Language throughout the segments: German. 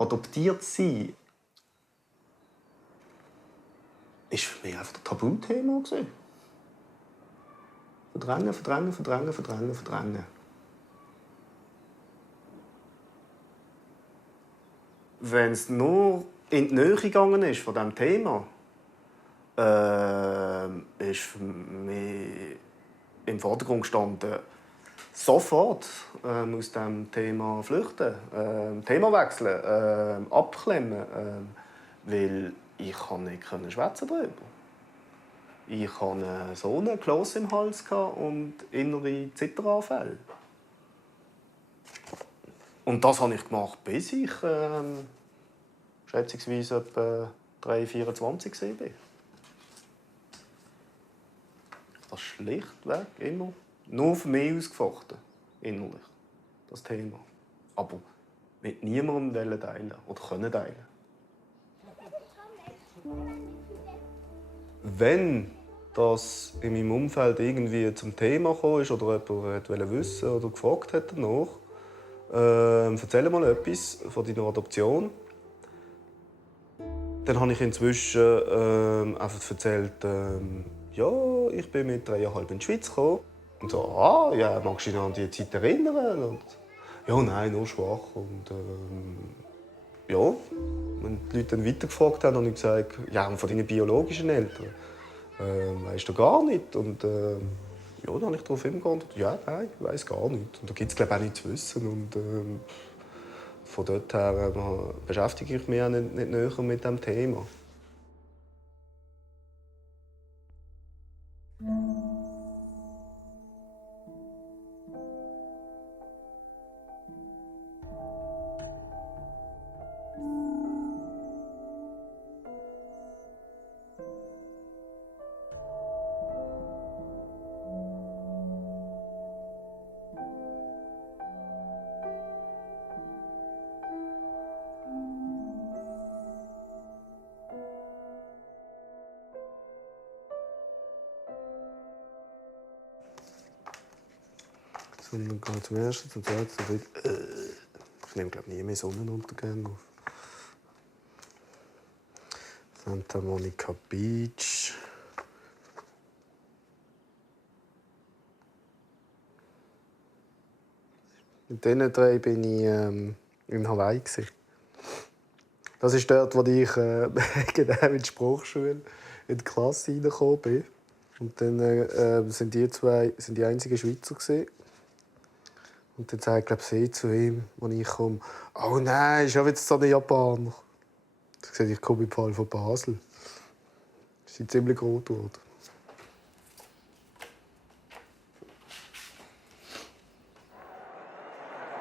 adoptiert sein, ist für mich einfach ein Tabuthema. Verdrängen, verdrängen, verdrängen, verdrängen, verdrängen. Wenn es nur in die Nähe gegangen ist von diesem Thema, ist für mich im Vordergrund gestanden, sofort aus diesem Thema flüchten, Thema wechseln, abklemmen, weil ich nicht schwätzen darüber. Ich hatte so einen Kloß im Hals und innere Zitteranfälle. Und das habe ich gemacht, bis ich schätzungsweise etwa 3, 24 war. Das schlichtweg immer nur für mich ausgefochten, innerlich, das Thema. Aber mit niemandem teilen oder können teilen. Wenn das in meinem Umfeld irgendwie zum Thema kam oder jemand wollte wissen oder gefragt hat danach, erzähl mal etwas von deiner Adoption. Dann habe ich inzwischen einfach erzählt, ja, ich bin mit 3,5 in die Schweiz gekommen. Und so, ja, magst du dich noch an die Zeit erinnern? Und, ja, nein, nur schwach. Und ja, wenn die Leute dann weitergefragt haben, habe ich gesagt, ja, und von deinen biologischen Eltern weisst du gar nicht. Und ja, dann habe ich darauf geantwortet, ja, nein, ich weiss gar nicht. Und da gibt es, glaube ich, auch nichts zu wissen. Und von dort her beschäftige ich mich auch nicht näher mit diesem Thema. Sondern geht zum ersten, zum zweiten, zum dritten. Ich nehme, glaube ich, nie mehr Sonnenuntergänge auf. Santa Monica Beach. Mit diesen 3 bin ich in Hawaii. Das ist dort, wo ich genau in die Sprachschule in die Klasse reingekommen bin. Und dann sind die 2 die einzigen Schweizer gewesen. Und dann sagt, glaube sie zu ihm, als ich komme, «Oh nein, ist ja wieder so ein Japaner.» Ich habe gesagt, ich komme im Fall von Basel. Sie sind ziemlich rot geworden.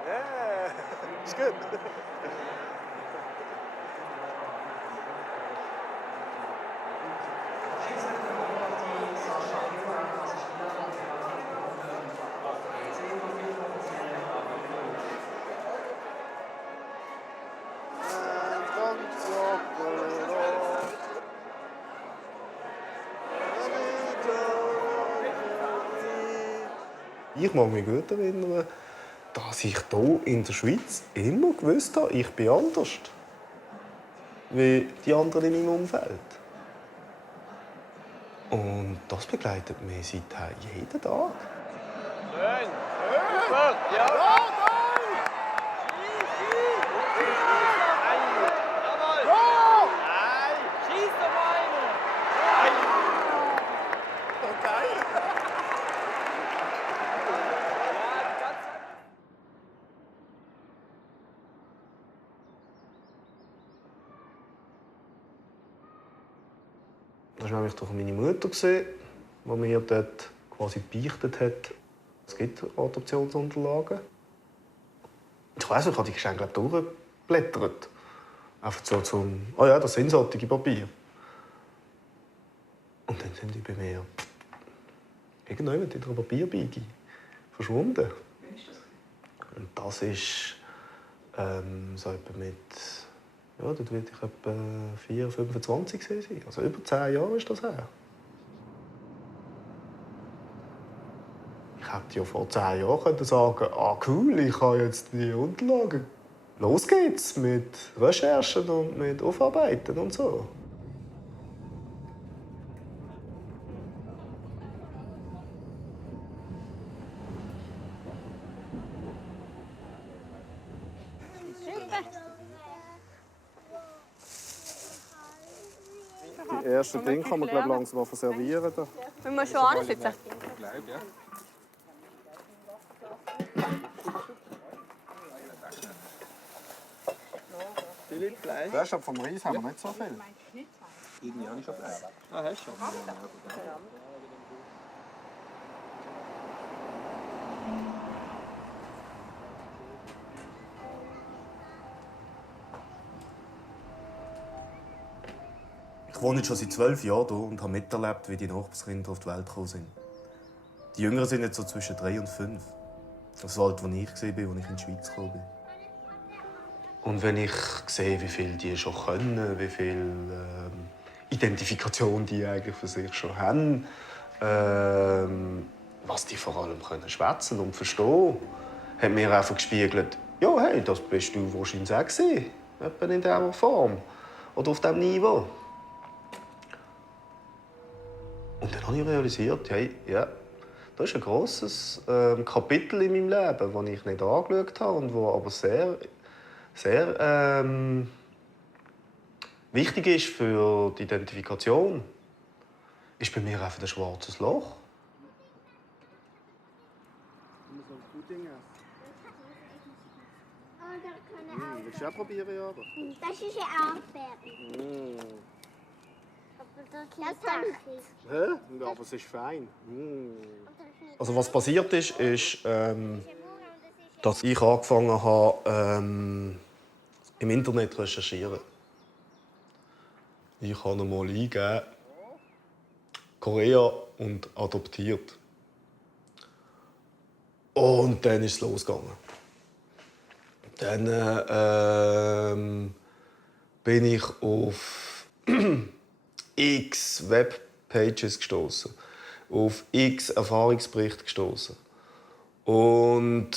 Ja, ist gut. Ich mag mich gut erinnern, dass ich hier in der Schweiz immer gewusst habe, ich bin anders wie die anderen in meinem Umfeld. Und das begleitet mich seither jeden Tag. Schön! Super! Ja! Das war nämlich durch meine Mutter, die mir dort quasi beichtet hat, es gibt Adoptionsunterlagen. Ich weiss nicht, ich habe die Geschenke durchgeblättert. Einfach so zum, oh ja, das sind solche Papiere. Und dann sind die bei mir irgendjemand in der Papierbeige verschwunden. Wann ist das? Und das ist so etwa mit, ja, dort werde ich etwa 4, 25 sein. Also über 10 Jahre ist das her. Ich hätte ja vor 10 Jahren sagen können, ah cool, ich habe jetzt die Unterlagen. los geht's mit Recherchen und mit Aufarbeiten und so. Die ersten Dinge kann man langsam servieren. Wir müssen schon ansitzen. Der ist vom Reis haben wir nicht so viel. Irgendwie habe ich schon Fleisch. Ah, hast du schon? Ich wohne jetzt schon seit 12 Jahren hier und habe miterlebt, wie die Nachbarskinder auf die Welt gekommen sind. Die Jüngeren sind jetzt so zwischen 3 und 5. Das war alt, als ich war, als ich in die Schweiz gekommen bin. Und wenn ich sehe, wie viel die schon können, wie viel Identifikation die eigentlich für sich schon haben, was die vor allem können schwätzen und verstehen, hat mir einfach gespiegelt, ja, hey, das bist du wahrscheinlich auch gewesen. Etwa in dieser Form oder auf diesem Niveau. Und dann habe ich realisiert, hey, ja, das ist ein grosses Kapitel in meinem Leben, das ich nicht angeschaut habe und das aber sehr wichtig ist für die Identifikation. Ist bei mir einfach ein schwarzes Loch. Willst du auch probieren, aber? Das ist ja Erdbeeren. Das habe ich. Hä? Aber es ist fein. Also was passiert ist, dass ich angefangen habe, im Internet zu recherchieren. Ich habe einmal eingegeben, Korea und adoptiert. Und dann ist es losgegangen. Dann bin ich auf x Webpages gestoßen, auf x Erfahrungsberichte gestoßen. Und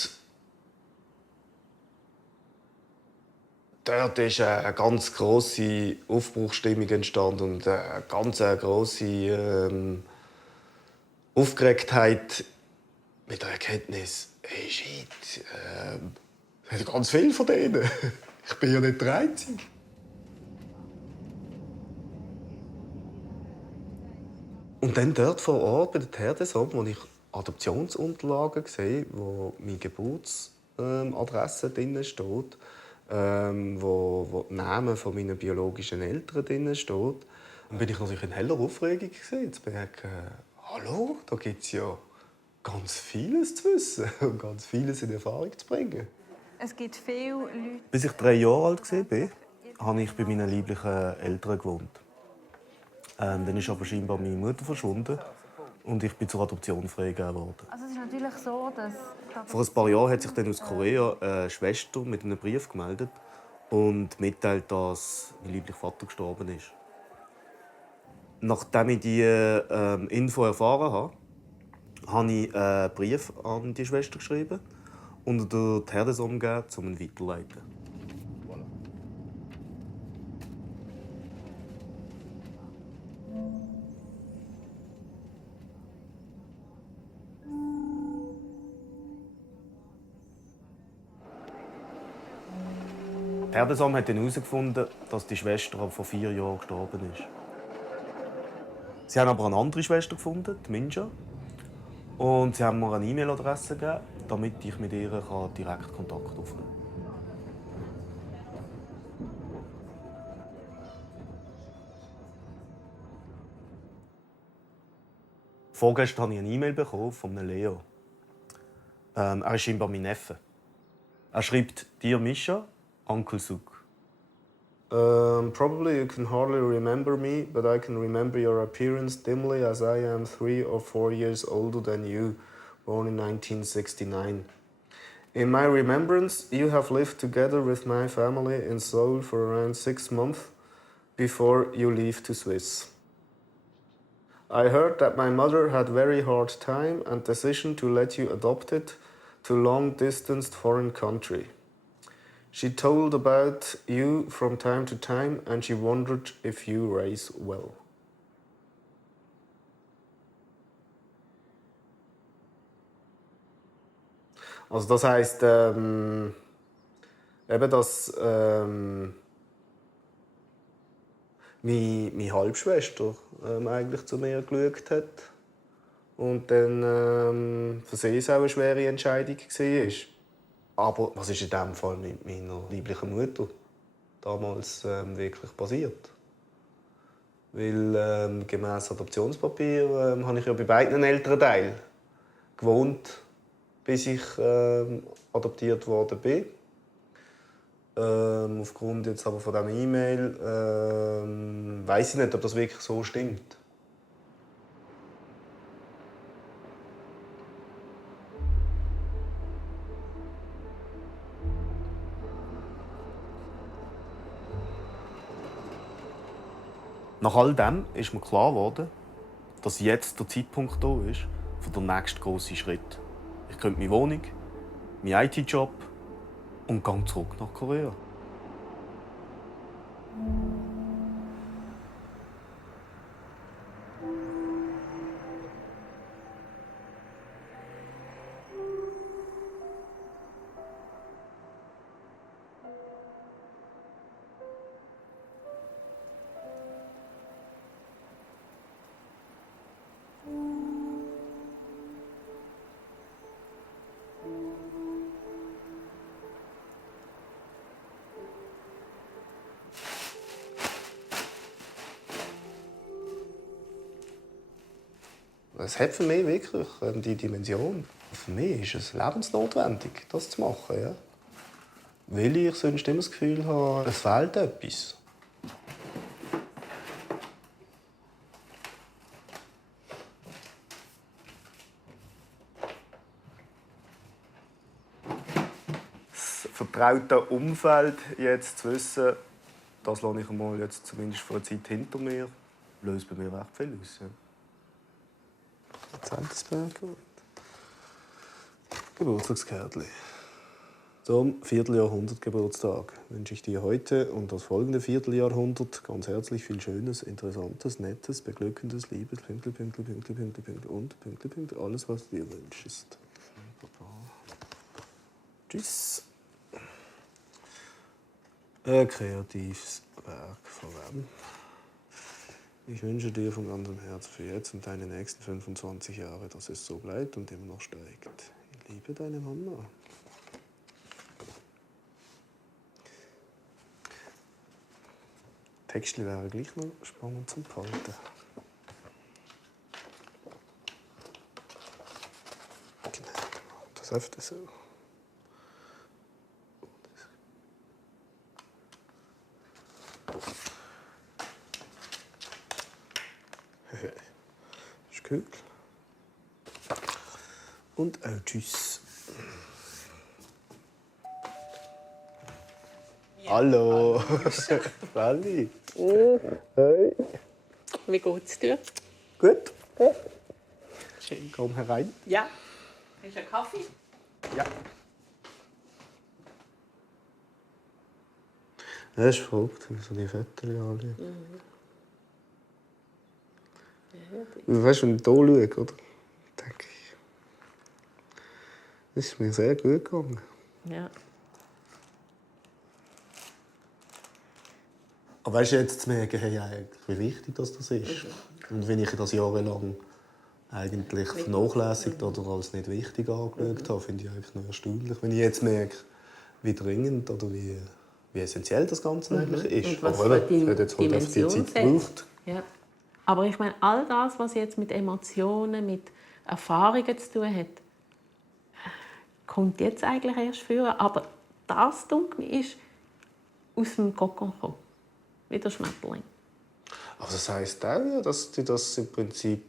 dort ist eine ganz grosse Aufbruchsstimmung entstanden und eine ganz grosse Aufgeregtheit mit der Erkenntnis, hey shit, es sind ganz viele von denen. Ich bin ja nicht der Einzige. Und dann dort vor Ort bei der Herdesom, wo ich Adoptionsunterlagen sehe, wo meine Geburtsadresse drin steht, wo der Name von meinen biologischen Eltern drin steht, dann bin ich natürlich in heller Aufregung gewesen. Jetzt bin ich hallo, da gibt es ja ganz vieles zu wissen und ganz vieles in Erfahrung zu bringen. Es gibt viele Leute. Bis ich 3 Jahre alt war, habe ich bei meinen lieblichen Eltern gewohnt. Dann ist aber scheinbar meine Mutter verschwunden und ich bin zur Adoption freigegeben worden. Also es ist natürlich so, dass... Vor ein paar Jahren hat sich dann aus Korea eine Schwester mit einem Brief gemeldet und mitteilt, dass mein lieblicher Vater gestorben ist. Nachdem ich diese Info erfahren habe, habe ich einen Brief an die Schwester geschrieben und die Herdesom gegeben, um ihn weiterzuleiten. Die Herdesom hat dann herausgefunden, dass die Schwester vor 4 Jahren gestorben ist. Sie haben aber eine andere Schwester gefunden, die Mischa. Und sie haben mir eine E-Mail-Adresse gegeben, damit ich mit ihr direkt Kontakt aufnehmen kann. Vorgestern habe ich eine E-Mail bekommen von einem Leo. Er ist scheinbar mein Neffe. Er schreibt: Dear Mischa, Uncle Suk. Probably you can hardly remember me, but I can remember your appearance dimly as I am 3 or 4 years older than you, born in 1969. In my remembrance, you have lived together with my family in Seoul for around 6 months before you leave to Swiss. I heard that my mother had very hard time and decision to let you adopt it to long-distanced foreign country. She told about you from time to time and she wondered if you raise well. Also das heisst, eben, dass meine Halbschwester eigentlich zu mir geschaut hat und dann für sie es auch eine schwere Entscheidung war. Aber was ist in diesem Fall mit meiner lieblichen Mutter damals wirklich passiert? Weil gemäss Adoptionspapier habe ich ja bei beiden Elternteilen gewohnt, bis ich adoptiert worden bin. Aufgrund jetzt aber von dieser E-Mail weiss ich nicht, ob das wirklich so stimmt. Nach all dem ist mir klar geworden, dass jetzt der Zeitpunkt da ist für den nächsten grossen Schritt. Ich könnte meine Wohnung, meinen IT-Job und gehe zurück nach Korea. Es hat für mich wirklich die Dimension. Für mich ist es lebensnotwendig, das zu machen. Ja? Weil ich sonst immer das Gefühl habe, es fehlt etwas. Das vertraute Umfeld jetzt zu wissen, das lasse ich einmal jetzt zumindest für eine Zeit hinter mir, löst bei mir recht viel aus. Ja. Geburtstagskärtchen. Zum Vierteljahrhundert-Geburtstag wünsche ich dir heute und das folgende Vierteljahrhundert ganz herzlich viel Schönes, Interessantes, Nettes, Beglückendes, Liebes, Pünktli, Pünktli, Pünktli, Pünktli, Pünktli und Pünktli, Pünktli, alles, was du dir wünschst. Tschüss. Ein kreatives Werk von wem? Ich wünsche dir von ganzem Herzen für jetzt und deine nächsten 25 Jahre, dass es so bleibt und immer noch steigt. Ich liebe deine Mama. Textli wäre gleich noch spannend zum Behalten. Genau, das öfter so. Ist gut. Und auch tschüss. Ja. Hallo. Sally. Hey. Wie geht's dir? Gut. Schön. Komm herein. Ja. Hast du einen Kaffee? Ja. Das ist verrückt, wie so die Fotos alle. Weißt du, wenn ich hier schaue, oder? Denke ich, das ist mir sehr gut gegangen. Ja. Aber weißt du, jetzt zu merken, hey, eigentlich, wie wichtig das ist. Und wenn ich das jahrelang eigentlich vernachlässigt oder als nicht wichtig angeschaut habe, finde ich eigentlich noch erstaunlich. Wenn ich jetzt merke, wie dringend oder wie essentiell das Ganze eigentlich ist. Und was aber für es hat jetzt halt einfach die Zeit gebraucht. Ja. Aber ich meine, all das, was jetzt mit Emotionen, mit Erfahrungen zu tun hat, kommt jetzt eigentlich erst vor. Aber das, denke ich, ist aus dem Kokon gekommen. Wie der Schmetterling. Aber das heisst auch, ja, dass du das im Prinzip...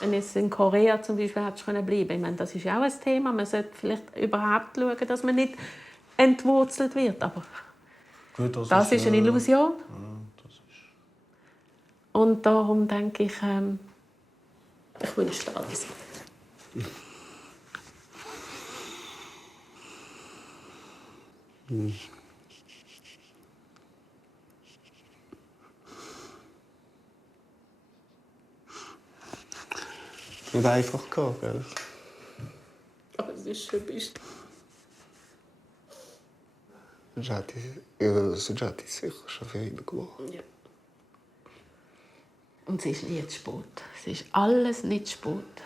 Wenn jetzt in Korea zum Beispiel hättest bleiben können, ich meine, das ist ja auch ein Thema. Man sollte vielleicht überhaupt schauen, dass man nicht entwurzelt wird. Aber Gut, das ist eine Illusion. Ja, das ist... Und darum denke ich, ich wünsche dir alles. nicht einfach gehabt, gell? Aber es ist schon bist. Sonst hätte ich sicher schon viel gemacht. Ja. Und es ist nie zu spät. Es ist alles nicht zu spät.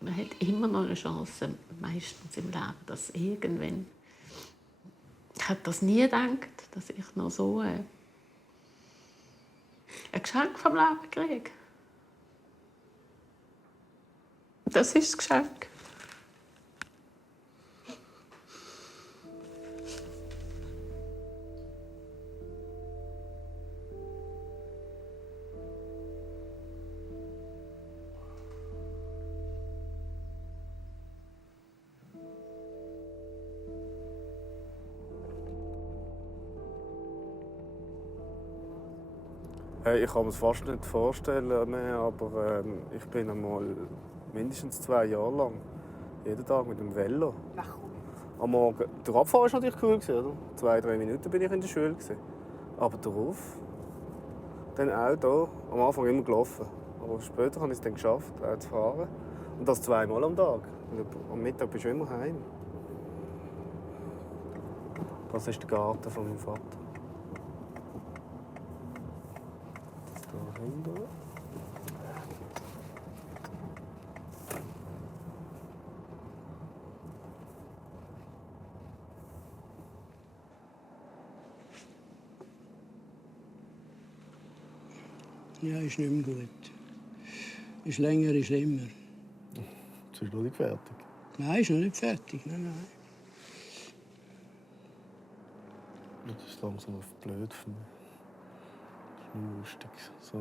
Man hat immer noch eine Chance, meistens im Leben, dass irgendwann... Ich hätte das nie gedacht, dass ich noch so ein Geschenk vom Leben kriege. Das ist das Geschenk. Ich kann mir es fast nicht vorstellen mehr, aber ich bin einmal mindestens 2 Jahre lang jeden Tag mit dem Velo. Am Morgen. Der Abfahrt war natürlich cool, oder? 2-3 Minuten bin ich in der Schule. Aber darauf, dann auch hier, am Anfang immer gelaufen. Aber später habe ich es dann geschafft, auch zu fahren. Und das 2-mal am Tag. Und am Mittag bist du immer heim. Das ist der Garten von meinem Vater. Da hinten. Ja, ist nicht mehr gut. Ist länger, ist schlimmer. Jetzt ist noch nicht fertig. Nein, ist noch nicht fertig. Nein. Das ist langsam blöd für mich. Das ist nicht lustig. So.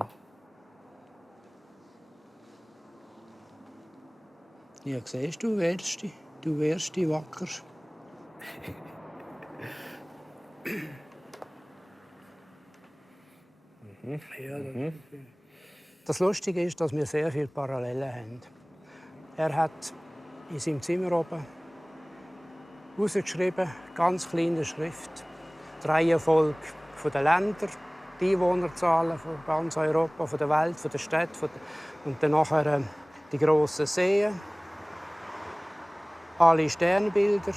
Ja, siehst du, du wärst die wacker. Ja, das Lustige ist, dass wir sehr viele Parallelen haben. Er hat in seinem Zimmer oben rausgeschrieben, ganz kleine Schrift, die Reihenfolge der Länder, die Einwohnerzahlen von ganz Europa, von der Welt, von der Stadt, und dann nachher die grossen Seen, alle Sternbilder.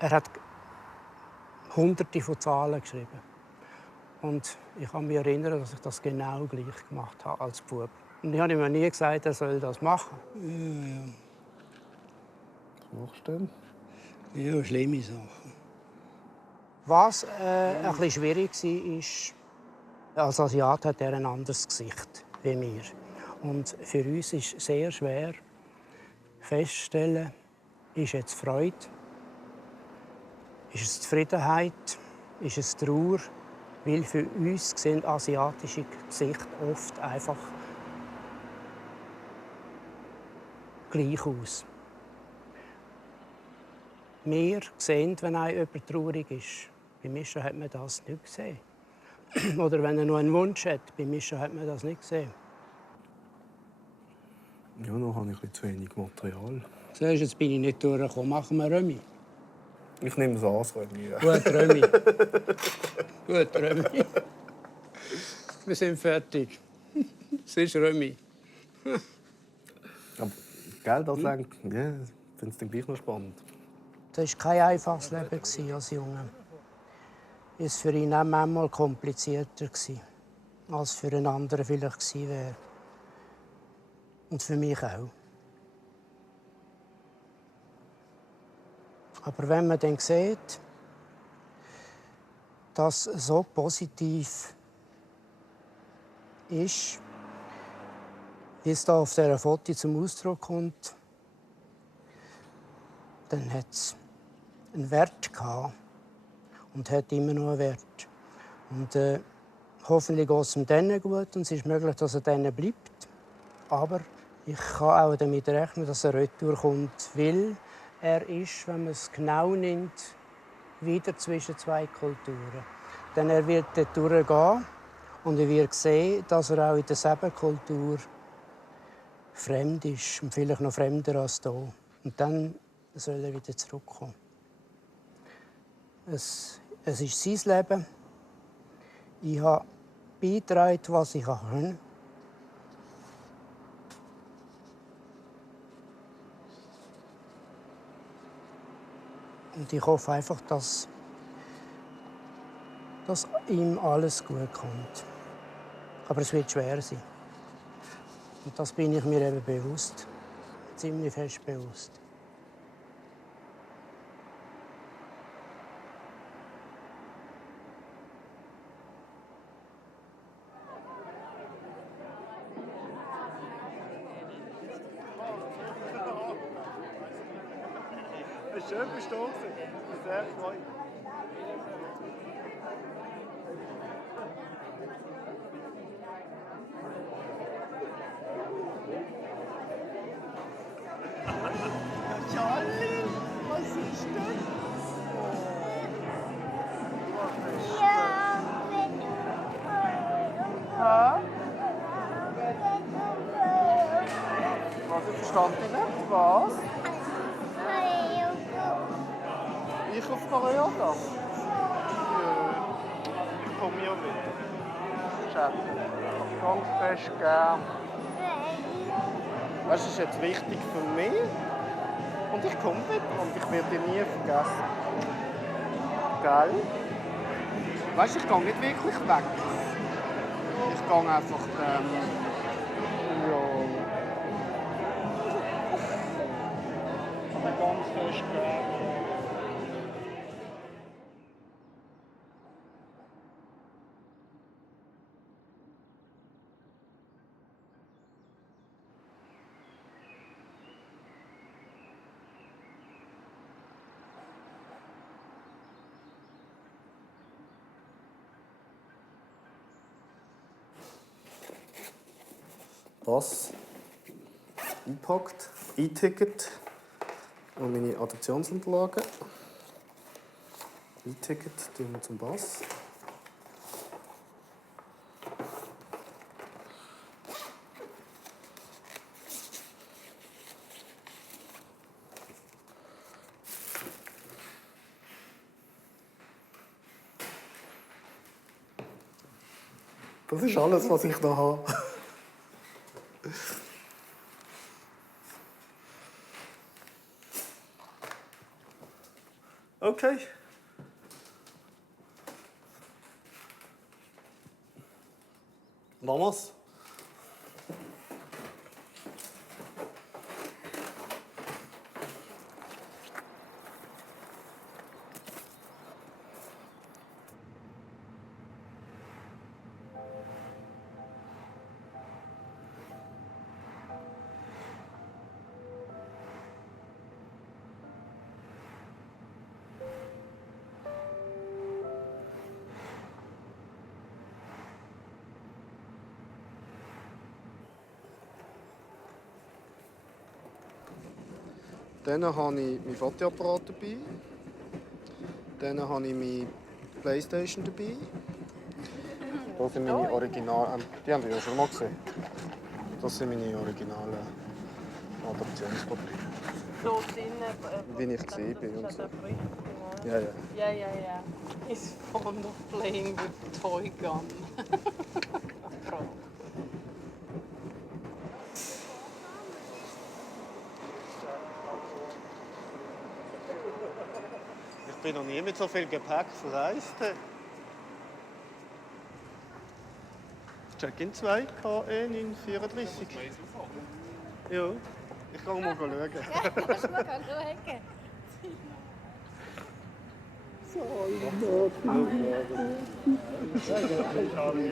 Er hat Hunderte von Zahlen geschrieben. Und ich kann mich erinnern, dass ich das genau gleich gemacht habe als Bub. Und ich habe ihm nie gesagt, er soll das machen. Ja. Was machst du denn? Ja, schlimme Sachen. Was ein bisschen schwierig war, als Asiat hat er ein anderes Gesicht wie wir. Und für uns ist es sehr schwer festzustellen, ist jetzt Freude, ist es Zufriedenheit, ist es Trauer, weil für uns sehen asiatische Gesichter oft einfach gleich aus. Wir sehen, wenn jemand traurig ist. Bei Mischa hat man das nicht gesehen. Oder wenn er noch einen Wunsch hat, bei Mischa hat man das nicht gesehen. Ja, noch habe ich ein bisschen zu wenig Material. Siehst, jetzt bin ich nicht durchgekommen. Machen wir Römi. Ich nehme es an, das Römi. Ja. Gut, Römi. Gut, Römi. Wir sind fertig. Es ist Römi. Aber gell, das lenkt. Ja, ich finde es dann gleich noch spannend. Das war kein einfaches Leben als Junge. Es war für ihn auch manchmal komplizierter, als für einen anderen vielleicht gewesen wäre. Und für mich auch. Aber wenn man dann sieht, dass so positiv ist, wie es da auf dieser Foto zum Ausdruck kommt, dann hat es einen Wert gehabt und hat immer noch einen Wert. Und hoffentlich geht es ihm dann gut und es ist möglich, dass er dann bleibt. Aber ich kann auch damit rechnen, dass er retour kommt, weil er ist, wenn man es genau nimmt, wieder zwischen zwei Kulturen. Denn er wird dort durchgehen und er wird sehen, dass er auch in derselben Kultur fremd ist und vielleicht noch fremder als hier. Und dann soll er wieder zurückkommen. Es ist sein Leben. Ich habe beigetragen, was ich kann. Und ich hoffe einfach, dass ihm alles gut kommt. Aber es wird schwer sein. Und das bin ich mir eben bewusst. Ziemlich fest bewusst. Schön bist du da. Sehr gefreut. Charlie, was ist denn? Ja, wenn du Was, ich verstand dich nicht. Was? Ich auf Korea? Ich komme ja mit. Schatz, ich habe ganz fest gern. Das ist jetzt wichtig für mich. Und ich komme wieder und ich werde dich nie vergessen. Gell? Weißt du, ich gehe nicht wirklich weg. Ich gehe einfach. Ja. Aber ganz fest gern. Pass, eingepackt, E-Ticket und meine Adoptionsunterlagen. E-Ticket tun wir zum Pass. Das ist alles, was ich da habe. Okay. Vamos. Dann habe ich meinen Fotoapparat dabei. Dann habe ich meine Playstation dabei. Das sind meine Originalen. Die haben wir ja schon mal gesehen. Das sind meine originalen Adoptionspapiere. So drinnen. Wie ich war und so. Ja, ja. Ja, ja, ja. He's fond of playing with toy gun. Ich bin noch nie mit so viel Gepäck verreist. Check-in 2, KE 934. Ja, ich kann mal schauen. Ja, kannst du mal schauen. Ja, du auch.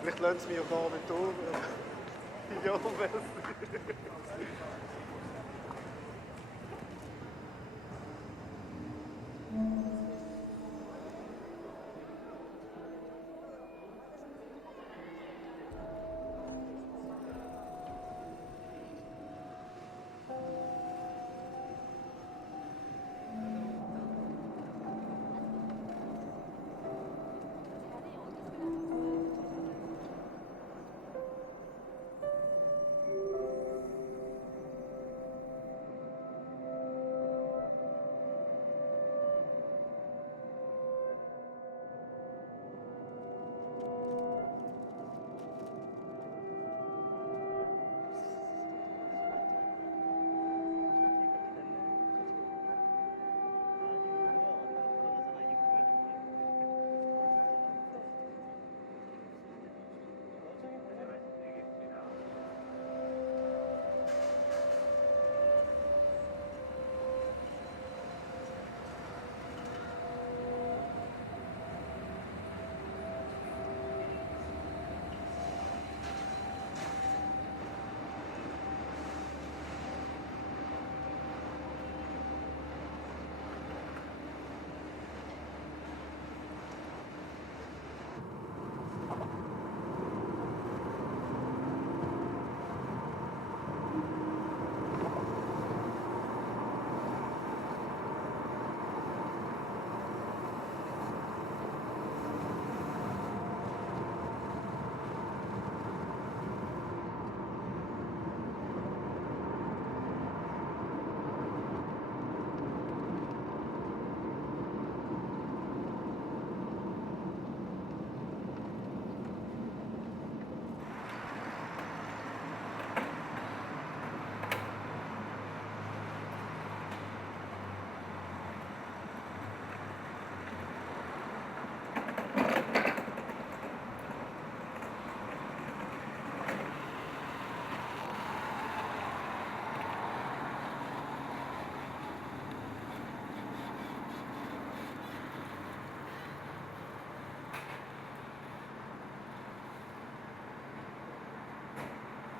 Vielleicht lassen sie mich ja gar nicht durch. Ja, merci.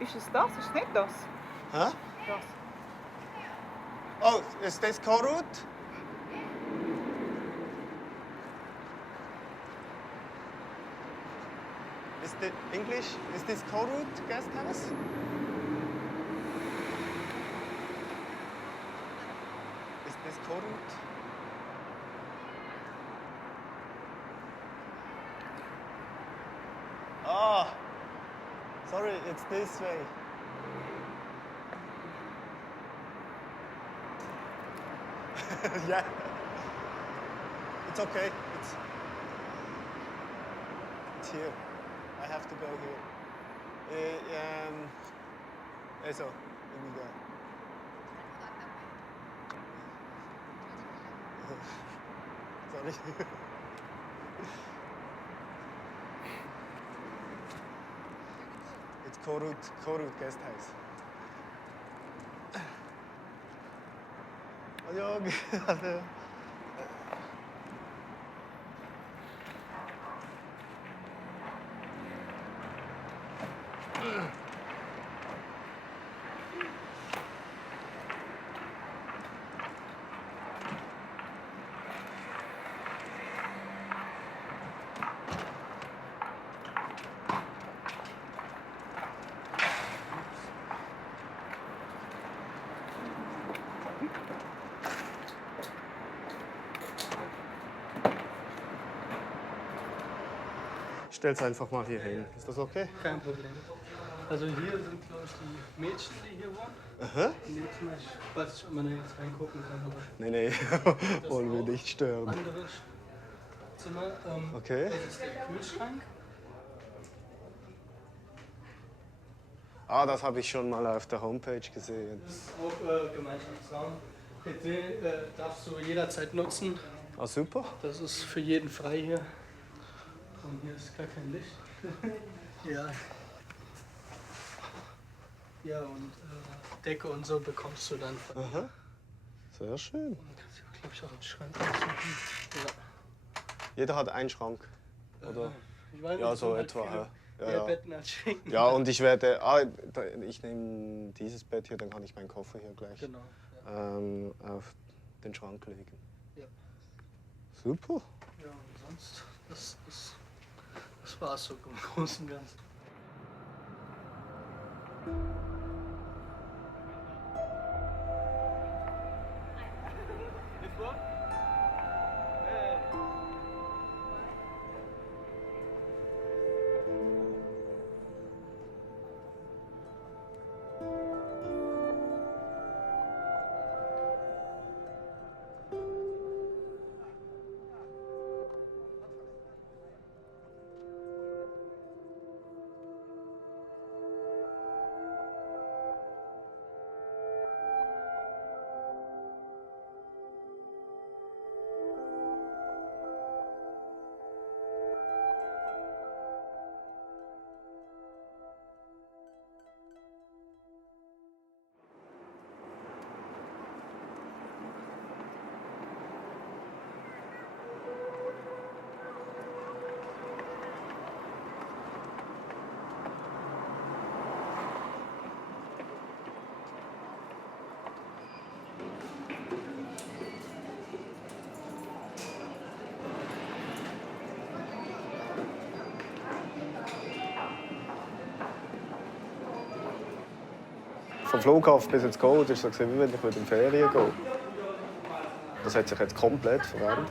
Ist es das? Ist es nicht das? Hä? Das. Oh, ist das Korut? Is it English? Is this Korut guest house? Is this Korut? Ah, sorry, it's this way. Yeah, it's okay. It's here. I have to go here. Also, emigrates. Sorry. It's Korut guest house. Hallo. Stell's einfach mal hier hin. Ist das okay? Kein Problem. Also hier sind, glaube ich, die Mädchen, die hier wohnen. Aha. In dem Zimmer, ich weiß nicht, ob man da jetzt reingucken kann, aber Nee, wollen wir nicht stören. anderes Zimmer. Okay. Das ist der Kühlschrank. Ah, das habe ich schon mal auf der Homepage gesehen. Das ist auch Gemeinschaftsraum. Den darfst du jederzeit nutzen. Ah, super. Das ist für jeden frei hier. Und hier ist gar kein Licht. Ja. Ja, und Decke und so bekommst du dann von hier. Aha. Sehr schön. Und kannst du, glaube ich, auch einen Schrank aussuchen. Ja. Jeder hat einen Schrank, oder? Ich weiß, Ja, es so sind halt etwa. viele Ja, mehr ja. Betten als Schinken. Ja, und ich werde. Ich nehme dieses Bett hier, dann kann ich meinen Koffer hier gleich Genau. auf den Schrank legen. Ja. Super. Ja, und sonst, das war es so im Großen und Ganzen. Vom Flughafen bis ins Gold ist es so, wie wenn ich in die Ferien gehe. Das hat sich jetzt komplett verändert.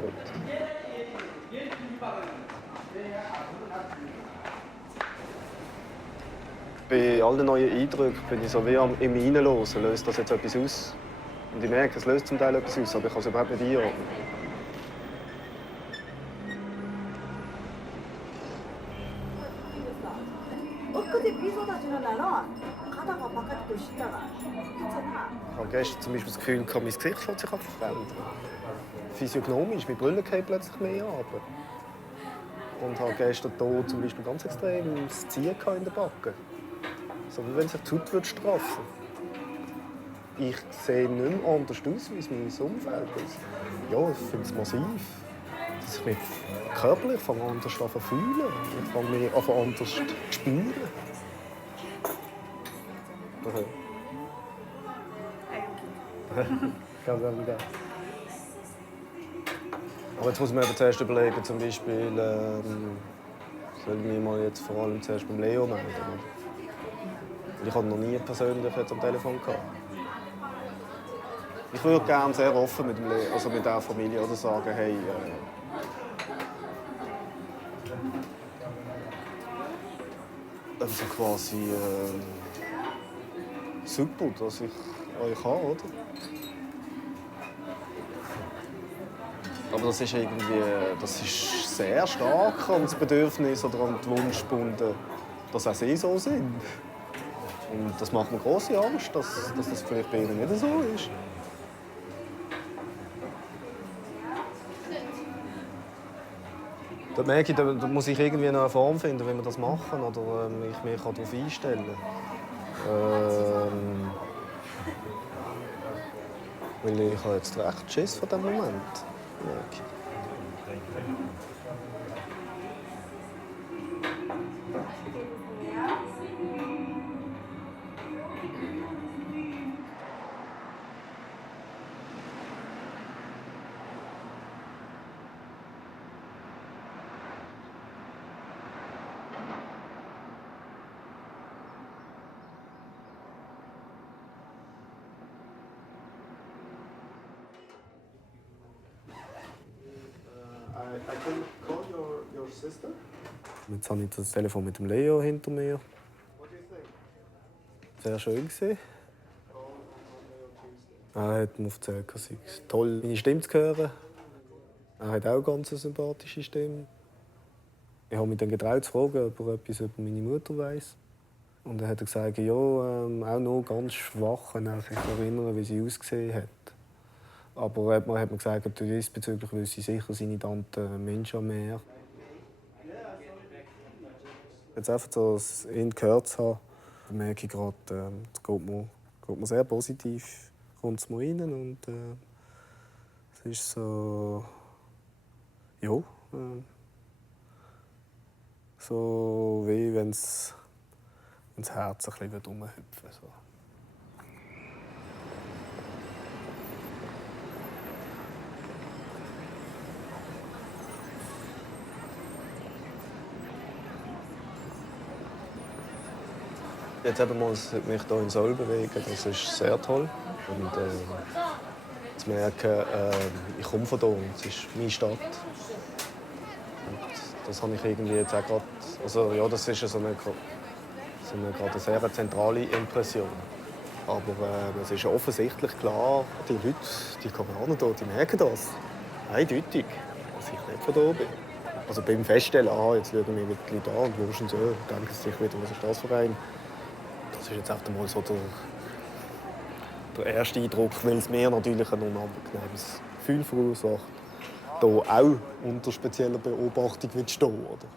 Bei all den neuen Eindrücken bin ich so wie im Reinhören. Löst das jetzt etwas aus? Und ich merke, es löst zum Teil etwas aus, aber ich kann es überhaupt nicht einordnen. Ich habe gestern zum Beispiel das Gefühl, mein Gesicht wird sich verändern. Physiognomisch, meine Brille geht plötzlich mehr runter. Und habe gestern hier zum Beispiel ganz extrem das Ziehen in der Backe. So wie wenn sich die Haut straffen würde. Ich sehe nicht mehr anders aus, wie es mein Umfeld ist. Ja, ich finde es massiv. Dass ich mich körperlich anders an fühlen. Ich fange mich an anders zu spüren. Okay. Ganz ehrlich. Aber jetzt muss man eben zuerst überlegen, zum Beispiel, soll ich mich mal jetzt vor allem zuerst beim Leo melden? Weil ich habe noch nie persönlich jetzt am Telefon gehabt. Ich würde gerne sehr offen mit dem Leo, also mit der Familie, oder sagen, hey, also quasi super, dass ich euch habe, oder? Aber das ist irgendwie, das ist sehr stark an das Bedürfnis oder an den Wunsch gebunden, dass auch sie so sind. Und das macht mir große Angst, dass das vielleicht bei ihnen nicht so ist. Da merke ich, da muss ich irgendwie noch eine Form finden, wie wir das machen oder ich mich darauf einstellen kann. Weil ich habe jetzt recht Schiss von diesem Moment. Merke ich. Jetzt habe ich das Telefon mit dem Leo hinter mir. Sehr schön gesehen. Er hat mir erzählt, es sei toll, meine Stimme zu hören. Er hat auch eine ganz sympathische Stimme. Ich habe mich dann getraut zu fragen, ob er etwas über meine Mutter weiss. Und er hat gesagt, ja, auch noch ganz schwach, wenn er sich erinnern, wie sie ausgesehen hat. Aber man hat mir gesagt, diesbezüglich wüsste sicher seine Tante Mischa mehr. Jetzt einfach so, dass ich ihn gehört zu haben, merke ich gerade, es geht mir sehr positiv, kommt es mir rein und es ist so, ja, so wie wenn das Herz ein bisschen rumhüpfen so. Jetzt eben mal mich hier in Seoul bewegen, das ist sehr toll. Und zu merken, ich komme von hier, es ist meine Stadt. Und das habe ich irgendwie jetzt auch gerade, also ja, das ist eine sehr zentrale Impression. Aber es ist offensichtlich klar, die Leute, die Koreaner hier, die merken das. Eindeutig, dass ich nicht von hier bin. Also beim Feststellen, jetzt schauen wir die Leute an und wurschen so, denken sie sich wieder, was ist das für ein? Das ist jetzt einfach mal so der erste Eindruck, weil es mir natürlich ein unangenehmes Gefühl verursacht, hier auch unter spezieller Beobachtung zu stehen. Oder?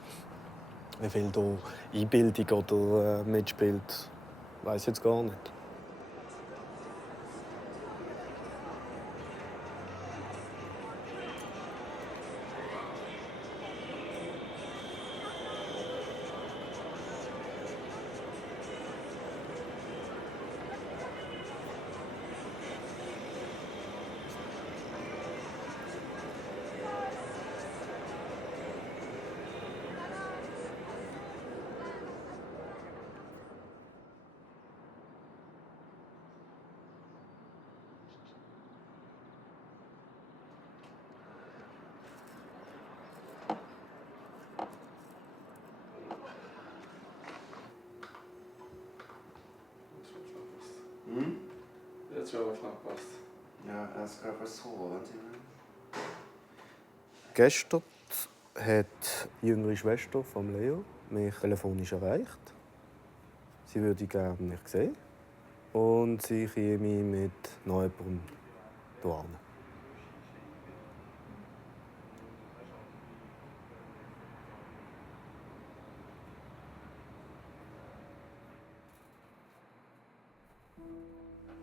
Wie viel hier Einbildung oder mitspielt, weiss ich jetzt gar nicht. Jetzt schon auf nachgepasst. Ja, es ist gerade so. Gestern hat die jüngere Schwester von Leo mich telefonisch erreicht. Sie würde gerne mich sehen. Und sie käme mit noch jemandem hierher.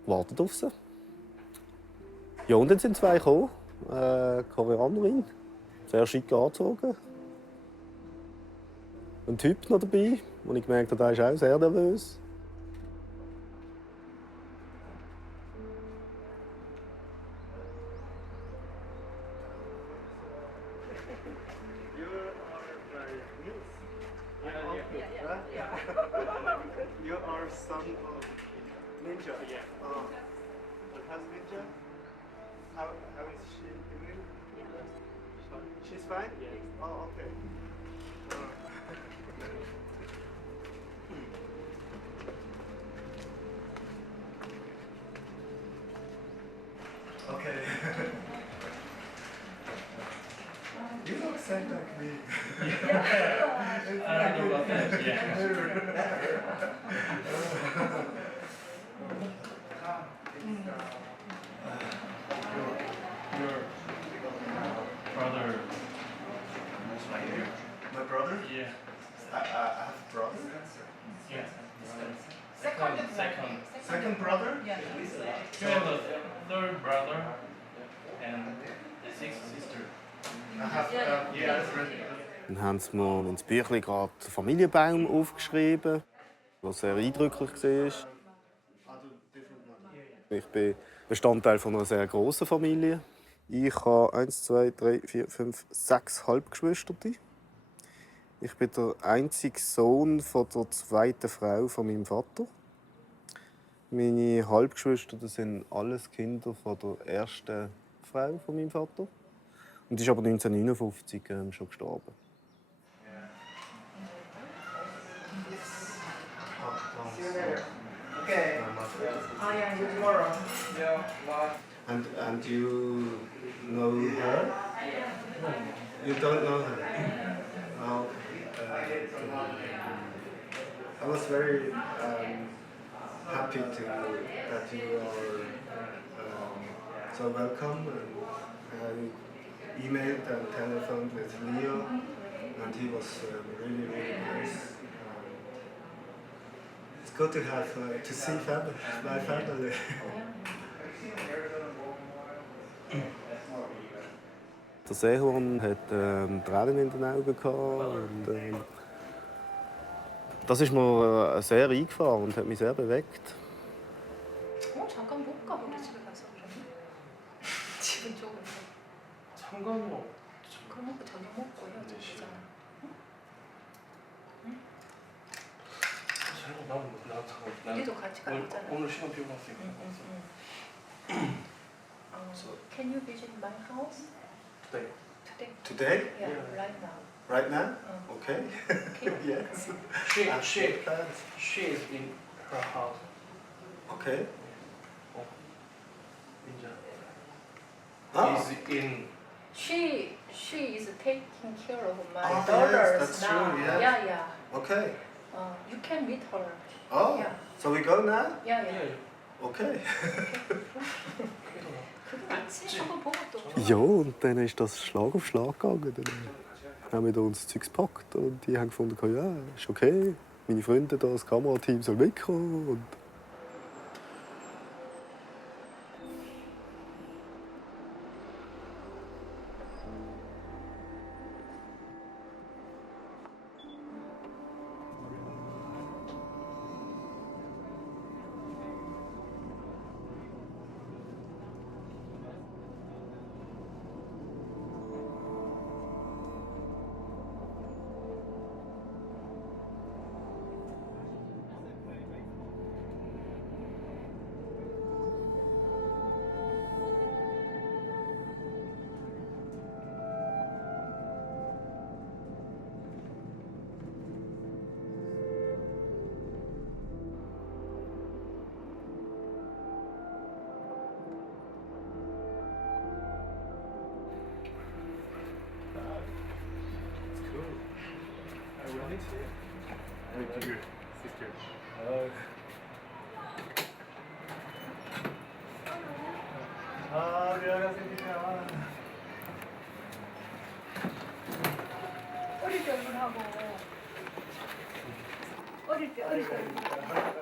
Wartet auf sie. Ja, und dann sind zwei gekommen. Koreanerin, sehr schick angezogen. Ein Typ noch dabei, wo ich gemerkt habe, der ist auch sehr nervös. You are son of Mischa. Yeah. But how's Mischa? How is she doing? She's fine? Yeah. Oh, okay. Okay. You look same like me. I don't know about that. Yeah. Your brother is right here. My brother? Yeah. I have a brother? Yeah. Second. Second brother? You have a third brother and a sixth sister. I have, Yeah. Dann haben sie mir ins Büchlein gerade den Familienbaum aufgeschrieben, was sehr eindrücklich war. Ich bin Bestandteil von einer sehr grossen Familie. Ich habe 1, 2, 3, 4, 5, 6 Halbgeschwister. Ich bin der einzige Sohn von der zweiten Frau von meinem Vater. Meine Halbgeschwister sind alles Kinder von der ersten Frau von meinem Vater. Und die ist aber 1959 schon gestorben. Okay. Tomorrow. Yeah. And you know her? You don't know her? Oh. I was very happy that you are so welcome. And I emailed and telephoned with Leo, and he was really nice. It's good to have to see my family. Der Seehorn hat Tränen in den Augen gehabt und das ist mir sehr eingefahren und hat mich sehr bewegt. 잠깐 못 가. 우리 집에 가서 그러면? 집은 조금. 상관은 그거 먹고 저녁 먹고 해야지 되잖아. 나 우리도 같이 가잖아. 오늘 시간 비고 왔으니까. Can you visit my house? Today. Today? Today? Yeah, right now. Right now? Okay. Okay. Yes. She is in her house. Okay. Ninja. Oh. Is in. She is taking care of my Oh, yes, daughters that's now. true, yeah. Yeah. Okay. You can meet her. Oh. Yeah. So we go now? Yeah. Okay. 그게 낫지. 한번 보고 또. Ja, und dann ist das Schlag auf Schlag gegangen. Dann haben wir uns das Zeug gepackt und die haben gefunden, ja, ist okay. Meine Freunde, das Kamerateam soll mitkommen. Und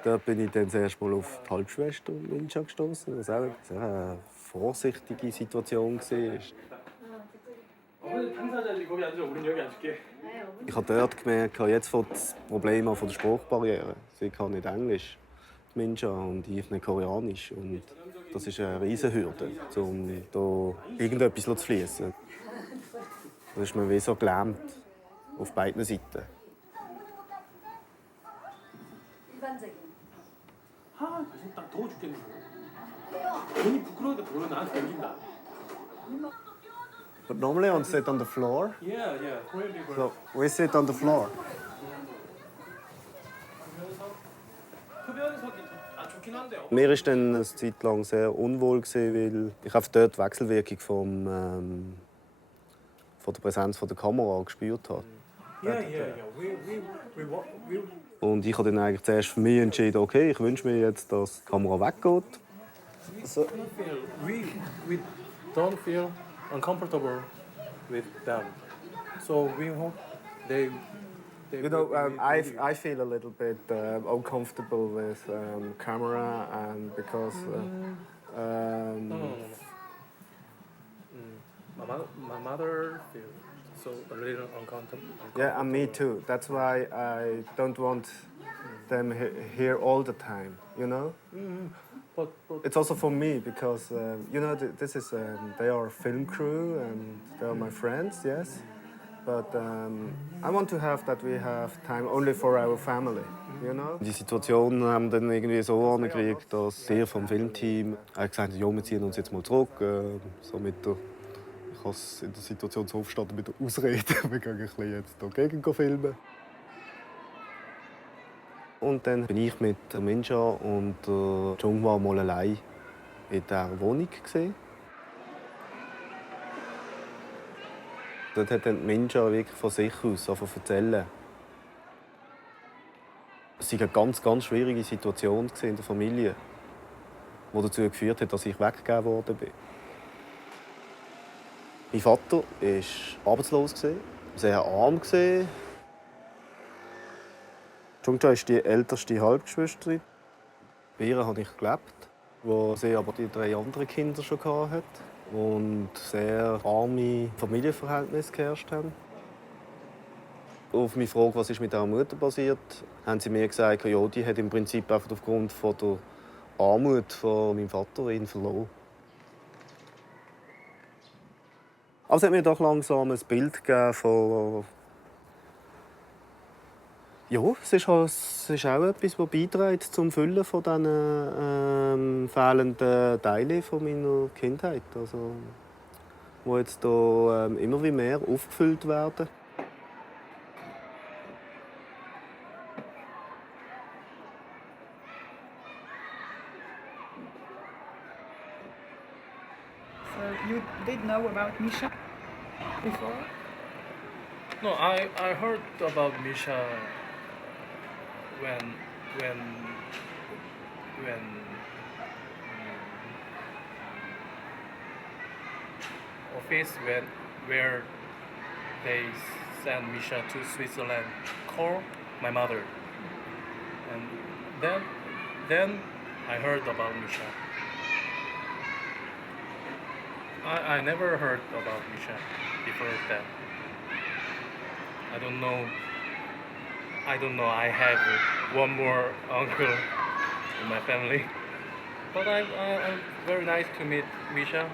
da bin ich dann zuerst mal auf die Halbschwester Mischa gestoßen, was auch eine sehr vorsichtige Situation war. Ich habe dort gemerkt, jetzt fängt das Problem an von der Sprachbarriere. Sie kann nicht Englisch, die Mischa, und ich nicht Koreanisch. Und das ist eine riesige Hürde, um da irgendetwas zu fließen. Da ist man wie so gelähmt. Auf beiden Seiten. 아, 그래서 딱 더워 죽겠는 거야. 괜히 부끄러우니까 더워 나한테 땡긴다. But normally I sit on the floor. Yeah, yeah. Korean people. So we sit on the floor. 흡연석이 좋긴 한데. Mir war dann eine Zeit lang sehr unwohl, weil ich einfach dort die Wechselwirkung von der Präsenz der Kamera gespürt habe. Yeah, yeah, yeah. Und ich habe dann eigentlich zuerst für mich entschieden, okay, ich wünsche mir jetzt, dass die Kamera weggeht. So. We don't feel uncomfortable with them. So we hope they You know, I feel a little bit uncomfortable with camera and because My mother feels so a little uncomfortable. yeah, and me too. That's why I don't want them here all the time. You know. But It's also for me because you know this is they are a film crew and they are my friends, yes. But I want to have that we have time only for our family, you know. Die Situation haben dann irgendwie so angekriegt, dass der vom Filmteam gesagt hat, ja, wir ziehen uns jetzt mal zurück. So mit der, ich habe es in der Situation so verstanden mit der Ausrede, wir gehen ein bisschen jetzt dagegen filmen. Und dann bin ich mit der Mischa und der Jungwa mal allein in dieser Wohnung gesehen. Dort hat dann Mischa wirklich von sich aus erzählen. Es war eine ganz, ganz schwierige Situation in der Familie, die dazu geführt hat, dass ich weggegeben worden bin. Mein Vater war arbeitslos, sehr arm. Jungja ist die älteste Halbgeschwisterin. Bei ihr habe ich gelebt, wo sie aber die 3 anderen Kinder schon hatte und sehr arme Familienverhältnisse geherrscht haben. Auf meine Frage, was ist mit ihrer Mutter passiert, haben sie mir gesagt, ja, die hat im Prinzip einfach aufgrund von der Armut von meinem Vater ihn verloren. Aber es hat mir doch langsam ein Bild gegeben von ja, es ist auch etwas, das beiträgt zum Füllen von diesen fehlenden Teilen von meiner Kindheit. Also, die jetzt hier immer wie mehr aufgefüllt werden. So you did know about Mischa before? No, I heard about Mischa when office where they sent Mischa to Switzerland call my mother, and then I heard about Mischa. I never heard about Mischa before that. I don't know. I have one more uncle in my family, but I'm very nice to meet Mischa.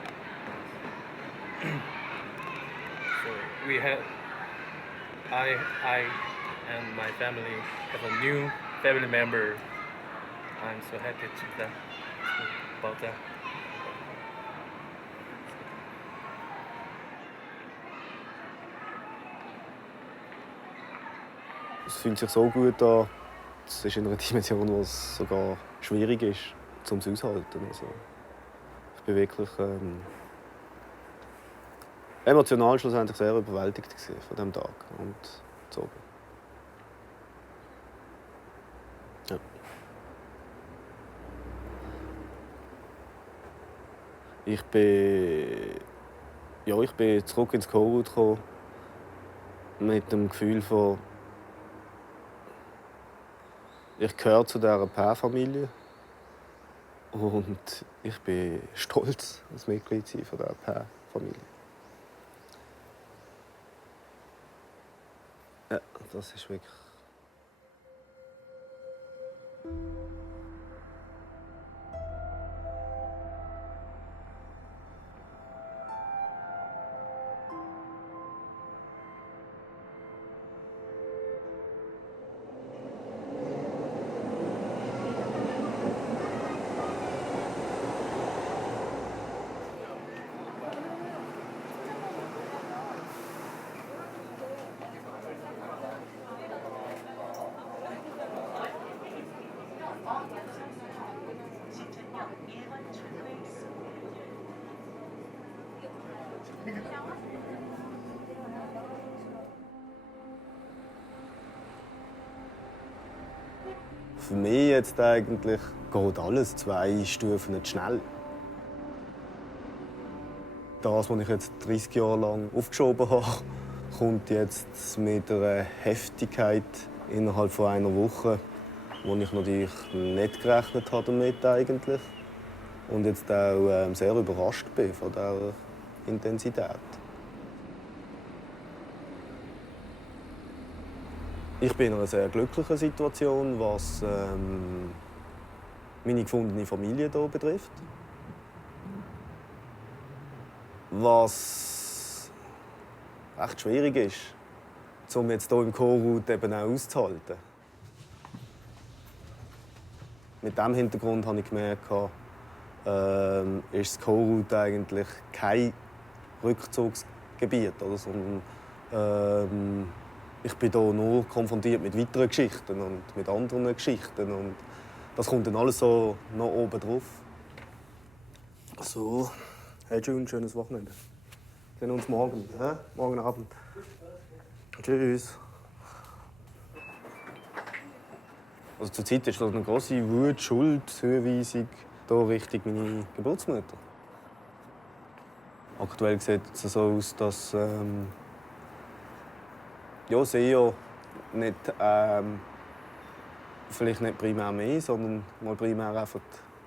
So I and my family have a new family member. I'm so happy about that. Es fühlt sich so gut an. Es ist in einer Dimension, wo es sogar schwierig ist, um es auszuhalten. Also, ich bin wirklich emotional schlussendlich sehr überwältigt von diesem Tag und so. Ja. Ich bin zurück ins Covid gekommen mit dem Gefühl von ich gehöre zu dieser Paarfamilie und ich bin stolz, als Mitglied zu sein von dieser Paarfamilie. Ja, das ist wirklich. Für mich jetzt eigentlich geht alles 2 Stufen zu schnell. Das, was ich jetzt 30 Jahre lang aufgeschoben habe, kommt jetzt mit einer Heftigkeit innerhalb von einer Woche, wo ich natürlich nicht gerechnet habe damit eigentlich. Und jetzt auch sehr überrascht bin von dieser Intensität. Ich bin in einer sehr glücklichen Situation, was meine gefundene Familie hier betrifft. Was recht schwierig ist, um jetzt hier im Chorroute eben auch auszuhalten. Mit diesem Hintergrund habe ich gemerkt, ist das Chorroute eigentlich kein Rückzugsgebiet, oder? Sondern ich bin hier nur konfrontiert mit weiteren Geschichten und mit anderen Geschichten. Und das kommt dann alles so noch oben drauf. So, hey June, schönes Wochenende. Wir sehen uns morgen, hä? Morgen Abend. Tschüss. Also zurzeit ist das eine große Wut, Schuld, Zuweisung hier Richtung meine Geburtsmutter. Aktuell sieht es so aus, dass ja, sie ja nicht, vielleicht nicht primär mich, sondern mal primär einfach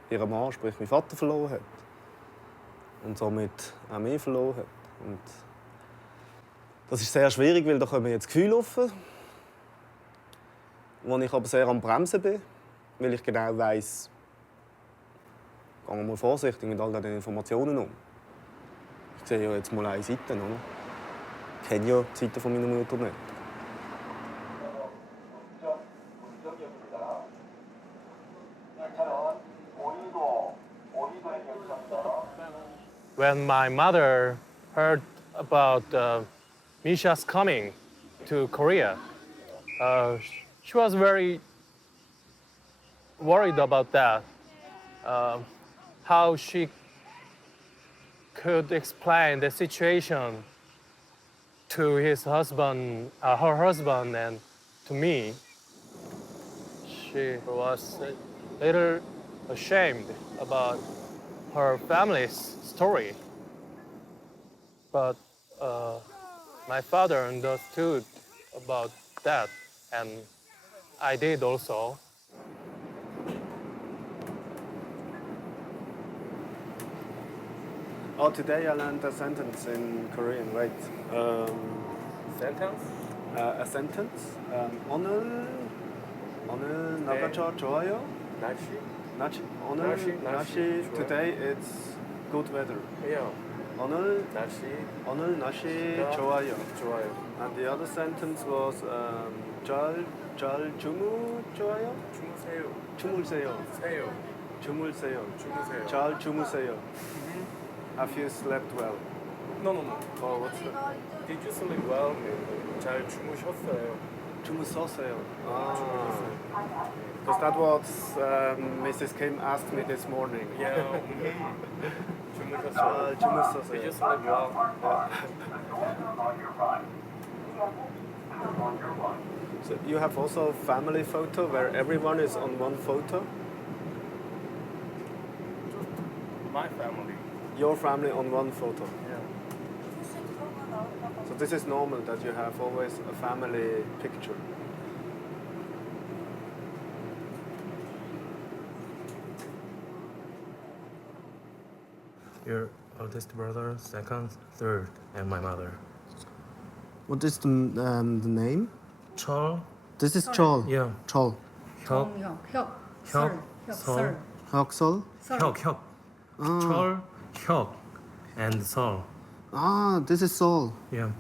ihren Mann, sprich meinen Vater, verloren hat. Und somit auch mich verloren hat. Und das ist sehr schwierig, weil da kommen jetzt Gefühle auf, wo ich aber sehr am Bremsen bin, weil ich genau weiss, gehen wir mal vorsichtig mit all diesen Informationen um. Ich sehe ja jetzt mal eine Seite, oder? Ich kenne ja die Seite von meiner Mutter nicht. When my mother heard about Mischa's coming to Korea, she was very worried about that. How she could explain the situation to his husband, her husband, and to me. She was a little ashamed about her family's story. But my father understood about that, and I did also. Oh, today I learned a sentence in Korean. Wait. Sentence? A sentence. 오늘 날씨 좋아요. 날씨? 오늘 날씨 날씨 좋아요. today it's good weather. Yeah. 오늘 날씨 좋아요. 좋아요. And the other sentence was 잘 주무세요. 주무세요. 잘 주무세요. Have you slept well? No. Oh, what's that? Did you sleep well? 잘 주무셨어요. 주무셨어요. Because that was Mrs. Kim asked me this morning. Yeah. 주무셨어요. 주무셨어요. Did you sleep well? So you have also a family photo where everyone is on one photo? My family. Your family on one photo? Yeah. So this is normal that you have always a family picture? Your oldest brother, second, third, and my mother. What is the name? 철, This is Chol. Yeah. Chol. 혁, 설, Hyok-sol? 혁. 철, 혁, and 설. This is Sol. Yeah.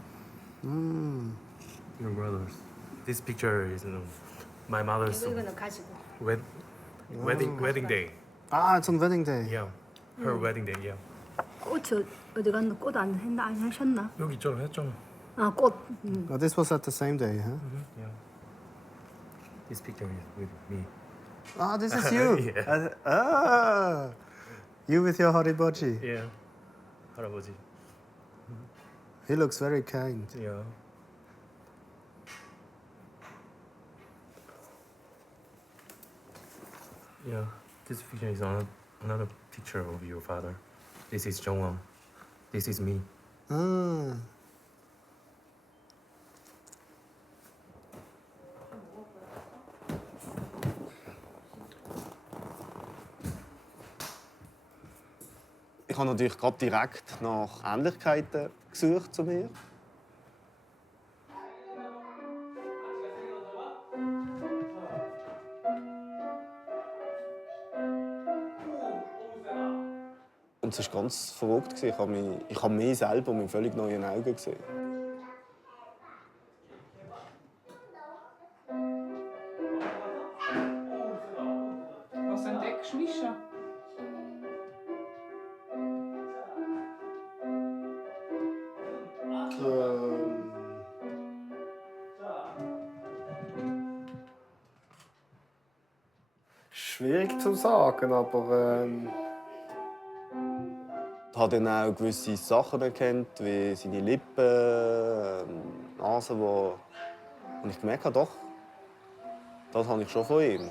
Your brothers. This picture is my mother's wedding day. It's on wedding day. Yeah. Her wedding day. Yeah. 꽃 어디 갔나? 꽃 안 했나? 안 하셨나? 여기 있잖아, 했잖아. 아, 꽃. Oh, this was at the same day, huh? Yeah. This picture is with me. This is you. Yeah. You with your hariboji? Yeah, 할아버지. He looks very kind. Yeah. Yeah, this picture is another picture of your father. This is Jongwon. This is me. Ah. Ich habe natürlich gerade direkt nach Ähnlichkeiten gesucht zu mir. Und es war ganz verrückt. Ich habe mich selber mit völlig neuen Augen gesehen. Was entdeckst du, Mischa? Schwierig zu sagen, aber Ich habe dann auch gewisse Sachen erkannt, wie seine Lippen, Nase, und ich gemerkt habe, doch, das habe ich schon von ihm.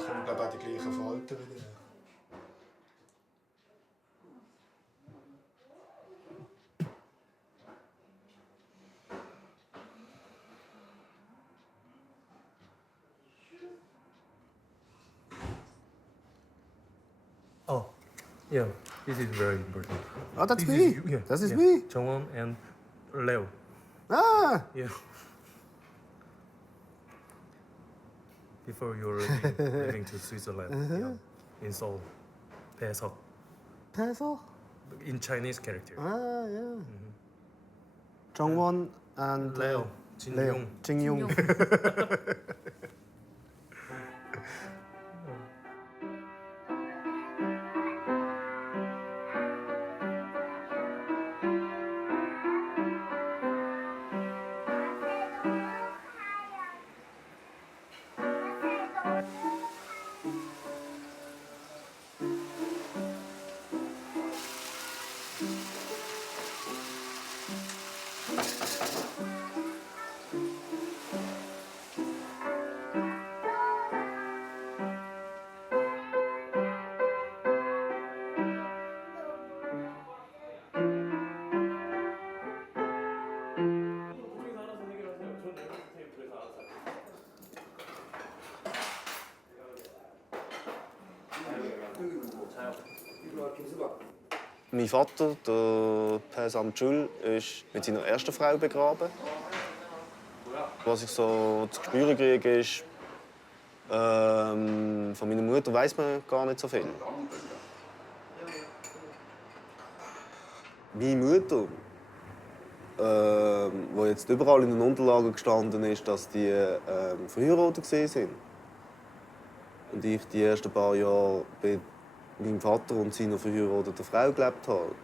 ich habe glaube auch die gleichen Falten wieder. Oh, yeah, this is very important. Oh, that's This me. is you, yeah, That is yeah. me. Jongwon and Leo. Ah. Yeah. Before you're living to Switzerland, yeah, in Seoul, Bae Suk. Basel? In Chinese character. Ah, yeah. Jongwon and Leo, Leo. Jin-Young. Jin-Young. Mein Vater, der Bae Suk, ist mit seiner ersten Frau begraben. Was ich so zu spüren kriege, ist, von meiner Mutter weiss man gar nicht so viel. Meine Mutter, wo jetzt überall in den Unterlagen gestanden ist, dass die verheiratet waren. Und ich die ersten paar Jahre bei meinem Vater und seiner verheirateten Frau gelebt habe.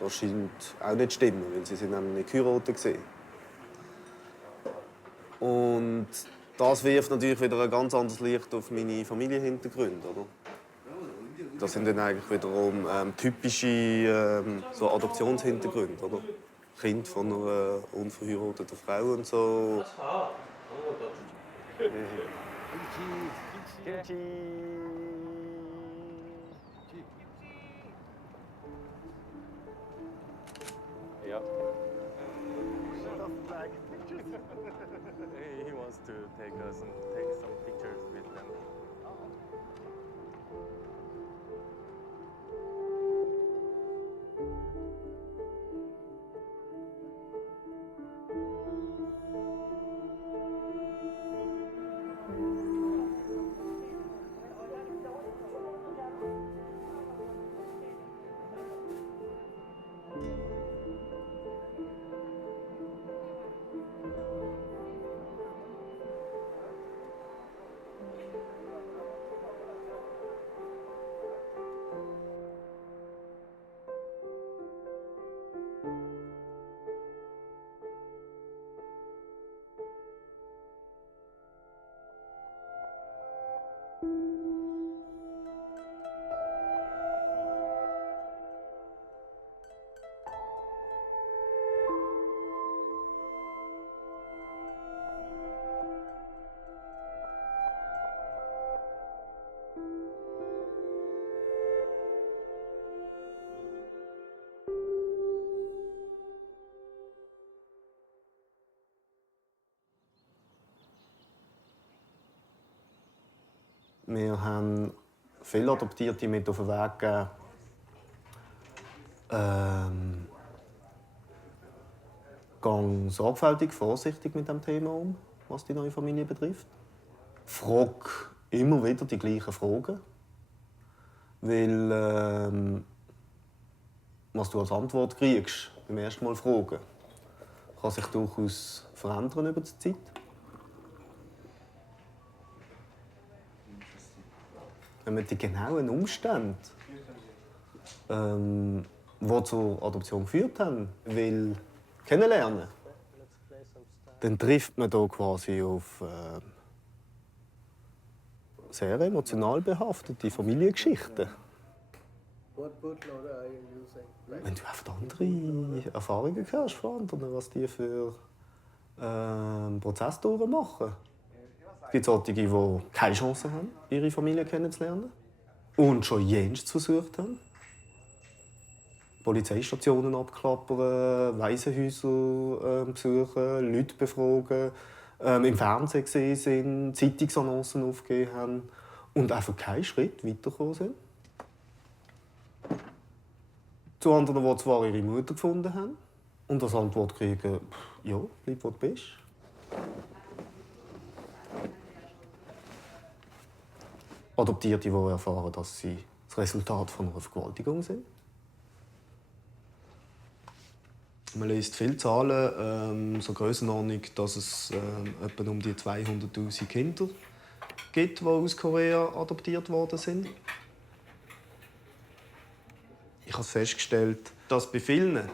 Das scheint auch nicht zu stimmen, weil sie sind nämlich nicht geheiratet waren. Und das wirft natürlich wieder ein ganz anderes Licht auf meine Familienhintergründe, oder? Das sind dann eigentlich wiederum typische so Adoptionshintergründe, oder? Kind von einer unverheirateten Frau und so. Kimchi. Ja. He wants to take some pictures with them. Wir haben viele Adoptierte mit auf den Weg gegeben. Gang sorgfältig, vorsichtig mit dem Thema um, was die neue Familie betrifft. Frag immer wieder die gleichen Fragen. Weil was du als Antwort kriegst, beim ersten Mal fragen, kann sich durchaus verändern über die Zeit. Wenn man die genauen Umstände, die zur Adoption geführt haben, will kennenlernen, dann trifft man hier quasi auf sehr emotional behaftete Familiengeschichten. Wenn du einfach andere Erfahrungen hörst von anderen, was die für Prozess durchmachen. Es gibt solche, die keine Chance haben, ihre Familie kennenzulernen und schon jenst versucht haben. Polizeistationen abklappern, Waisenhäuser besuchen, Leute befragen, im Fernsehen gesehen sind, Zeitungsannoncen aufgegeben haben und einfach keinen Schritt weitergekommen sind. Zu anderen, die zwar ihre Mutter gefunden haben und als Antwort kriegen, ja, bleib wo du bist. Adoptierte, die erfahren, dass sie das Resultat von einer Vergewaltigung sind. Man liest viele Zahlen, so Grössenordnung, dass es etwa um die 200'000 Kinder gibt, die aus Korea adoptiert worden sind. Ich habe festgestellt, dass bei vielen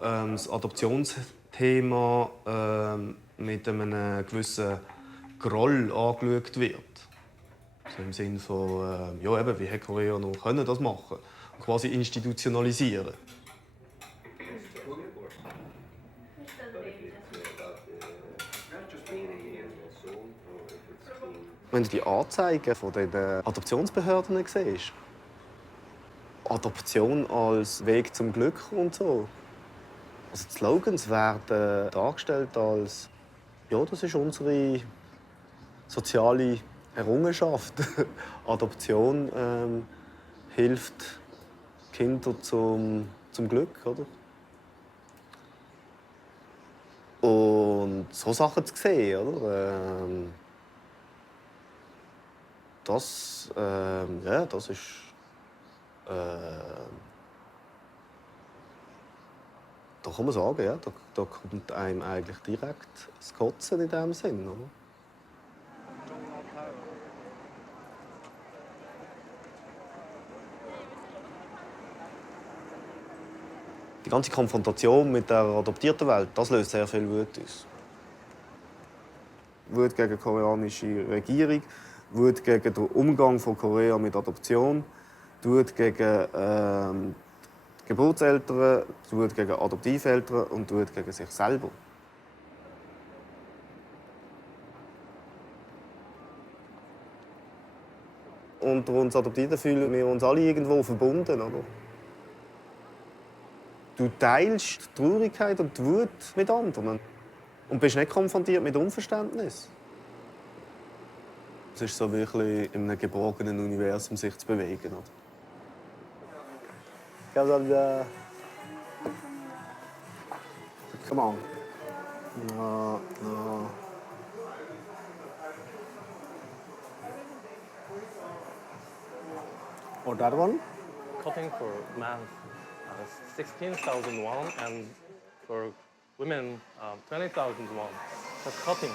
das Adoptionsthema mit einem gewissen Groll angeschaut wird. Also im Sinne von, ja, eben, wie hätte Korea noch das machen können? Quasi institutionalisieren. Wenn du die Anzeigen von den Adoptionsbehörden siehst, Adoption als Weg zum Glück und so. Also die Slogans werden dargestellt als ja, das ist unsere soziale Errungenschaft. Adoption hilft Kindern zum Glück, oder? Und so Sachen zu sehen, oder? Das ist da kann man sagen, ja, da kommt einem eigentlich direkt das Kotzen in diesem Sinn. Oder? Die ganze Konfrontation mit der adoptierten Welt, das löst sehr viel Wut aus. Wut gegen die koreanische Regierung, Wut gegen den Umgang von Korea mit Adoption, Wut gegen Geburtseltern, Wut gegen Adoptiveltern und Wut gegen sich selber. Unter uns Adoptierten fühlen wir uns alle irgendwo verbunden, oder? Du teilst die Traurigkeit und die Wut mit anderen und bist nicht konfrontiert mit Unverständnis. Es ist so wirklich in einem geborgenen Universum sich zu bewegen, oder? 감사합니다. Come on. No. Or that one? Cutting for men, 16,000 won, and for women, 20,000 won. That's cutting.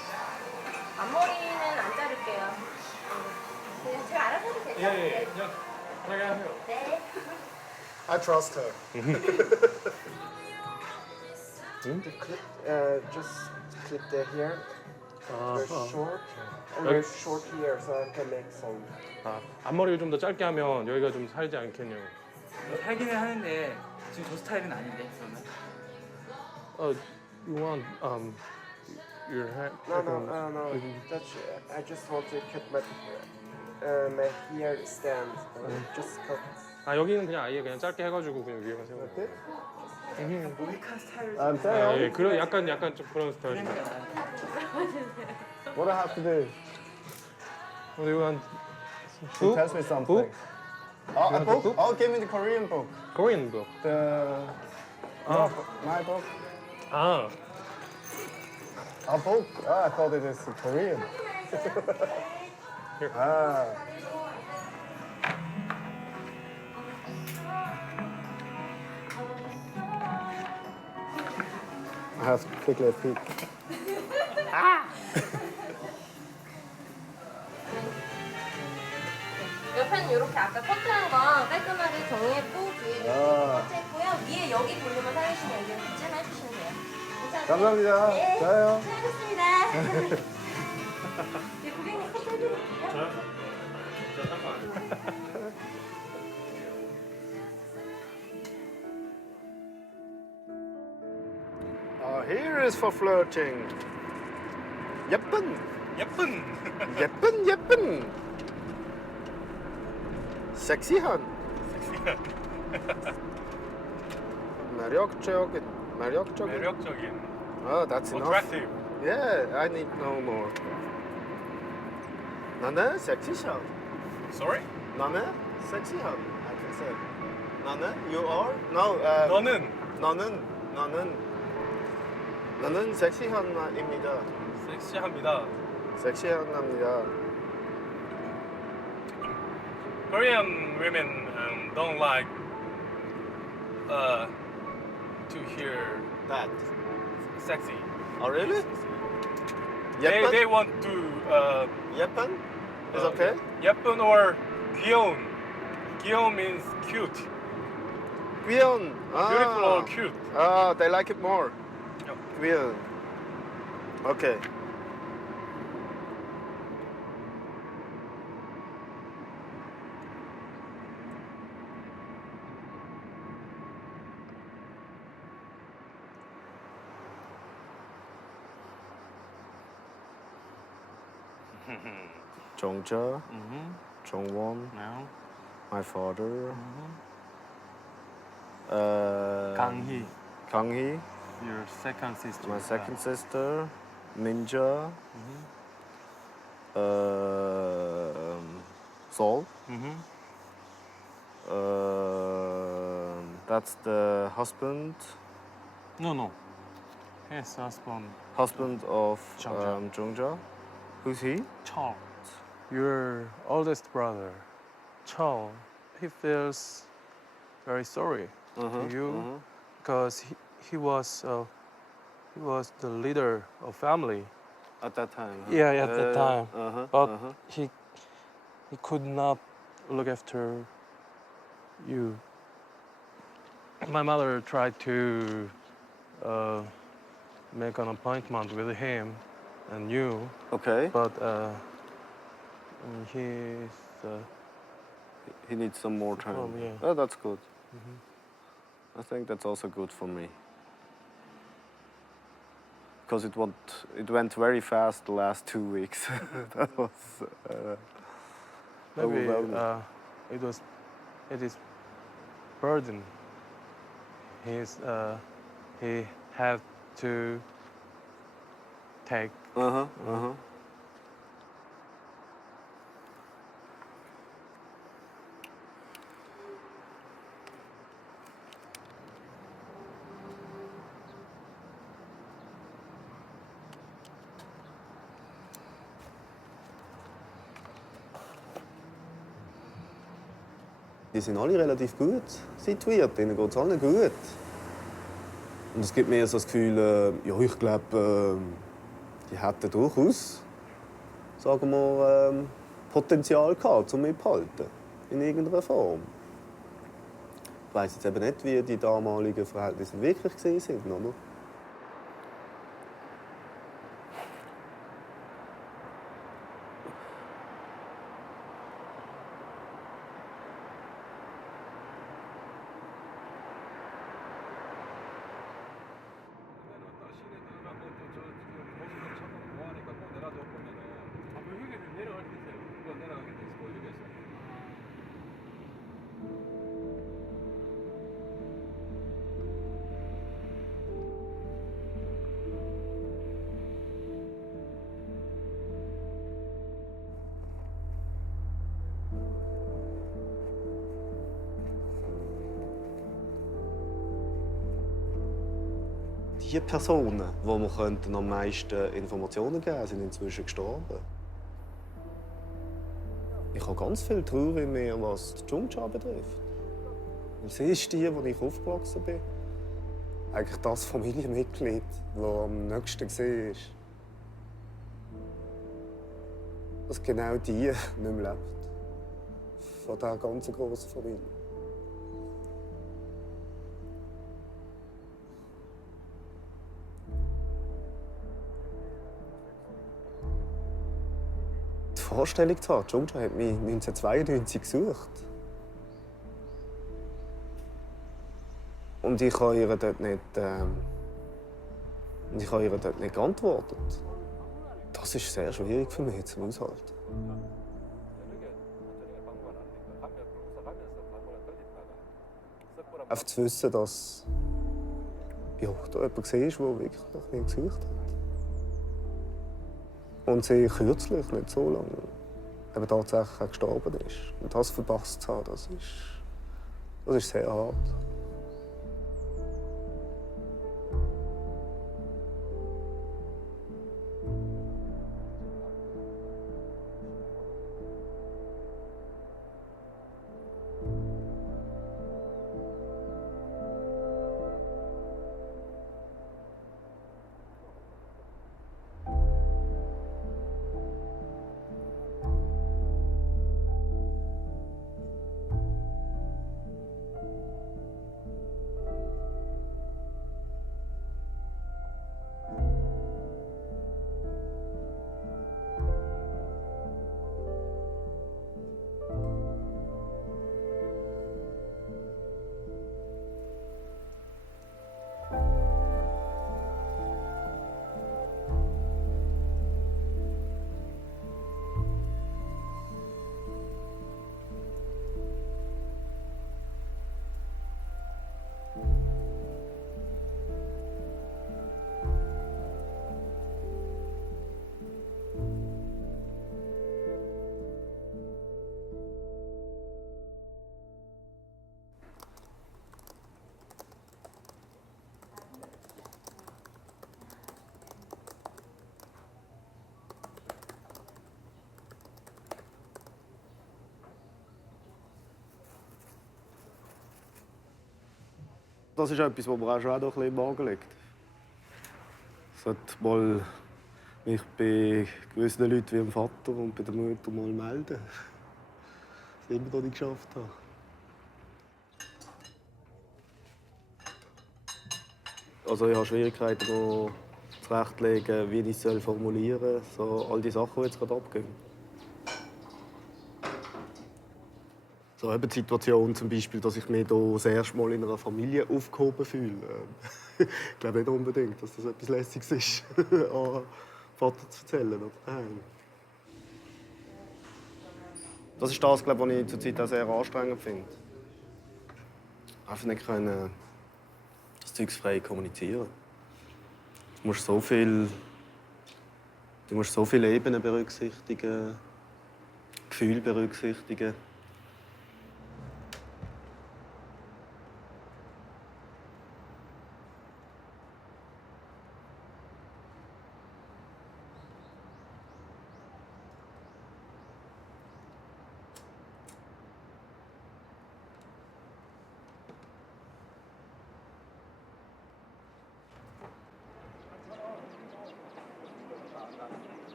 앞머리는 안 자를게요. 그냥 제가 알아서 해도 되죠? 예. 그냥 편하게 하세요. 네. I trust her. Just clip the hair. Very short. And very short here, so I can make some. 앞머리를 좀 더 짧게 하면 여기가 좀 살지 않겠냐고. 살기는 하는데 지금 저 스타일은 아닌데 그러면? You want your hair? No. That's. I just want to cut my hair stand. Just cut. 여기는 그냥 아예 그냥 짧게 해가지고 그냥 위에만 세워. 모이칸 스타일. 예, 그런 약간 좀 그런 스타일이에요. What I have to do? You want She tells me something. Book? Oh, You a want a book? book? Oh, give me the Korean book. Korean book. My book. Ah. A book? Ah, I thought it is Korean. Ah. I have to quickly peek. 옆에는 이렇게 아까 커트한 거 깔끔하게 종이에 ปุ๊ 위에 했고요. 위에 여기 볼륨을 살리시면 여기 좀 해주시면 돼요. 괜찮으세요? 감사합니다. 네. 좋아요. 수고하셨습니다. 네, 고객님 커트 해드릴게요. Here is for flirting. 예쁜. 예쁜. 예쁜. 섹시한. 매력적인. 매력적인. Oh, that's enough. Attractive. Yeah, I need no more. 나는 섹시한. Sorry? 나는 섹시한. I can say. 나는 you are? No. 나는 섹시한입니다. 섹시합니다. 섹시한입니다. Korean women don't like to hear that sexy. Oh, really? They want to 예쁜? Is okay? 예쁜 or 귀여운. 귀여운 means cute. 귀여운. Beautiful or cute. Ah, they like it more. 귀여운. Okay. 정자, 정원, my father, 강희, your second sister. my second sister, Minja, Seoul. That's the husband. No. His husband. Husband of Jungja. Jungja. Who's he? Charles. Your oldest brother, Charles, he feels very sorry to you because he was the leader of family. At that time. Yeah, at that time. But he could not look after you. My mother tried to make an appointment with him and you. Okay. But he needs some more time. yeah. Oh, that's good. I think that's also good for me. Because it went very fast the last 2 weeks. That was Maybe overwhelming. it is burden. He had to take. Die sind alle relativ gut situiert, ihnen geht es allen gut. Und es gibt mir so das Gefühl, ja, ich glaube, die hätten durchaus, sagen wir, Potenzial gehabt, um mitzuhalten. In irgendeiner Form. Ich weiss jetzt eben nicht, wie die damaligen Verhältnisse wirklich waren, oder? die Personen, die wir am meisten Informationen geben könnten, sind inzwischen gestorben. Ich habe ganz viel Trauer in mir, was die Jungcha betrifft. Und sie ist die, wo ich aufgewachsen bin. Eigentlich das Familienmitglied, das am nächsten war. Dass genau die nicht mehr lebt. Von dieser ganz grossen Familie. Die Vorstellung zu haben, die Jungcha hat mich 1992 gesucht. Und ich habe ihr dort nicht geantwortet. Das ist sehr schwierig für mich zum Aushalten. Einfach zu wissen, dass da jemand war, der wirklich nach mir gesucht hat. Und sie kürzlich, nicht so lange, eben tatsächlich auch gestorben ist. Und das verpasst zu haben, das ist sehr hart. Das ist etwas, was mir auch schon ein bisschen im Magen liegt. Ich sollte mal mich bei gewissen Leuten wie dem Vater und bei der Mutter mal melden. Das ich immer noch nicht geschafft habe. Also ich habe Schwierigkeiten, mir zurechtzulegen, wie ich es formulieren soll. So all die Sachen, die jetzt gerade abgehen. So eben die Situation zum Beispiel, dass ich mich hier das erste Mal in einer Familie aufgehoben fühle. Ich glaube nicht unbedingt, dass das etwas Lässiges ist, an Vater zu erzählen. Nein. Das ist das, glaube ich, was ich zurzeit auch sehr anstrengend finde. Einfach nicht können, das Zeug frei kommunizieren. Du musst so viele Ebenen berücksichtigen, Gefühle berücksichtigen.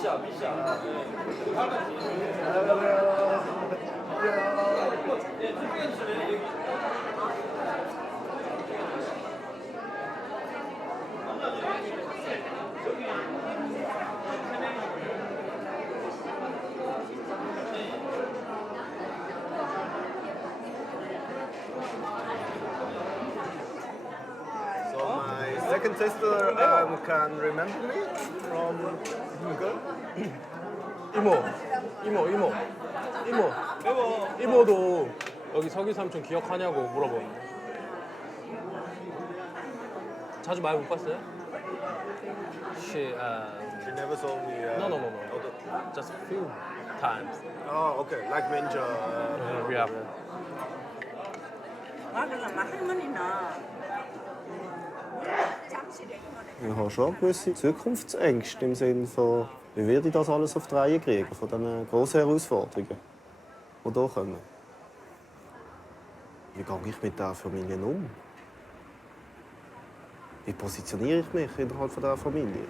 Mischa. Second sister can remember me from girl. 이모도 여기 석유 삼촌 기억하냐고 물어보는데. 자주 많이 못 봤어요? She never saw me. no. Just a few times. Oh, okay. Like Minja. Yeah. Ich habe schon gewisse Zukunftsängste im Sinne von, wie werde ich das alles auf die Reihe kriegen, von diesen grossen Herausforderungen, die hier kommen. Wie gehe ich mit dieser Familie um? Wie positioniere ich mich innerhalb dieser Familie?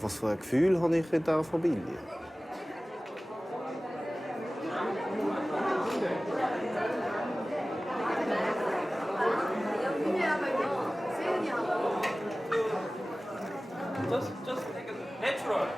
Was für ein Gefühl habe ich in dieser Familie? Just natural.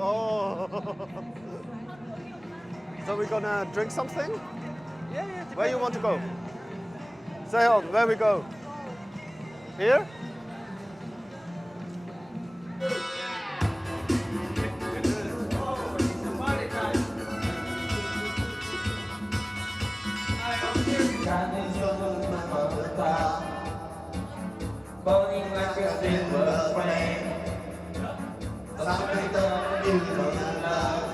Oh. So we're gonna drink something? Yeah. Where you want to go? Say on, where we go? Here? Burning like a silver flame. Something that you don't love.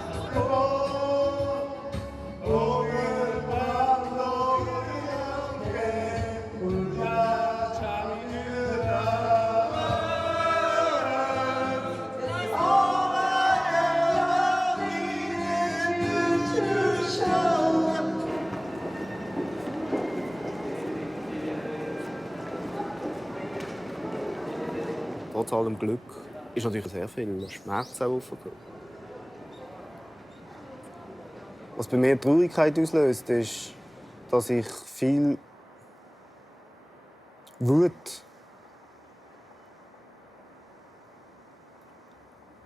Trotz allem Glück ist natürlich sehr viel Schmerz auch aufgekommen. Was bei mir Traurigkeit auslöst, ist, dass ich viel Wut,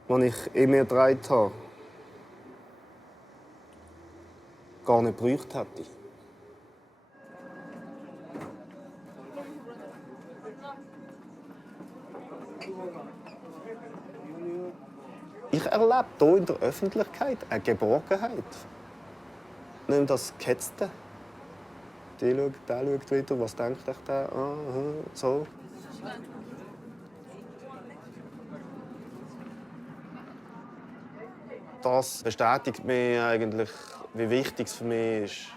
die ich in mir getragen habe, gar nicht gebraucht hätte. Ich erlebe hier in der Öffentlichkeit eine Geborgenheit. Nicht das Gehetzte. Der schaut weiter, was denkt der? So. Das bestätigt mir eigentlich, wie wichtig es für mich ist,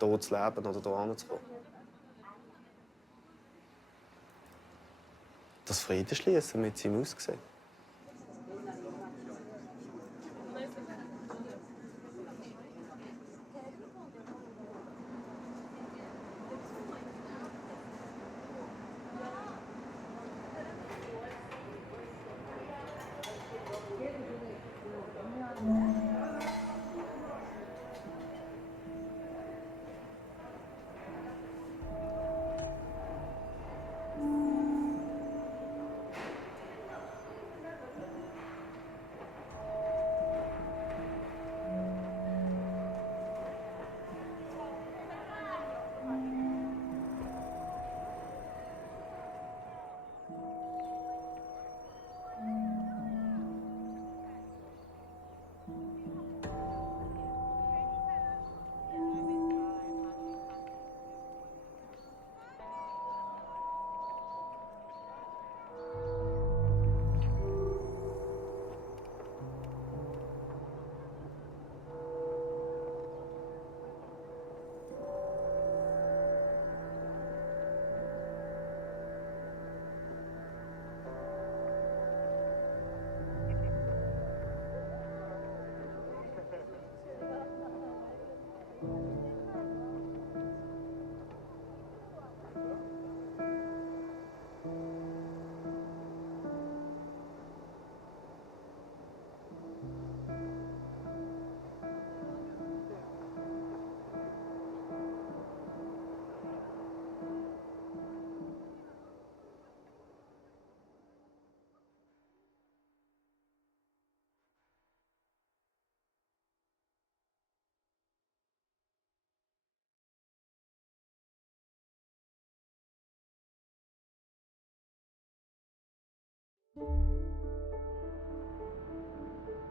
hier zu leben oder hier hinzukommen. Das Friedensschließen mit seinem Aussehen.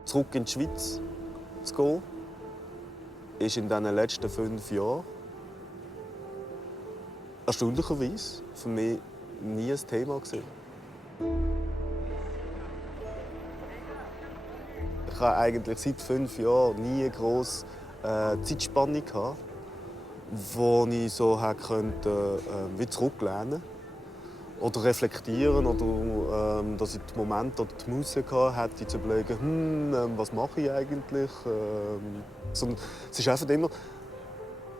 Zurück in die Schweiz zu gehen, ist in den letzten 5 Jahren erstaunlicherweise für mich nie ein Thema gewesen. Ich habe eigentlich seit 5 Jahren nie eine grosse Zeitspanne gehabt, wo ich so wie zurücklehnen oder reflektieren oder dass ich die Momente oder die Muße hatte, zu überlegen, was mache ich eigentlich. Sondern es ist einfach immer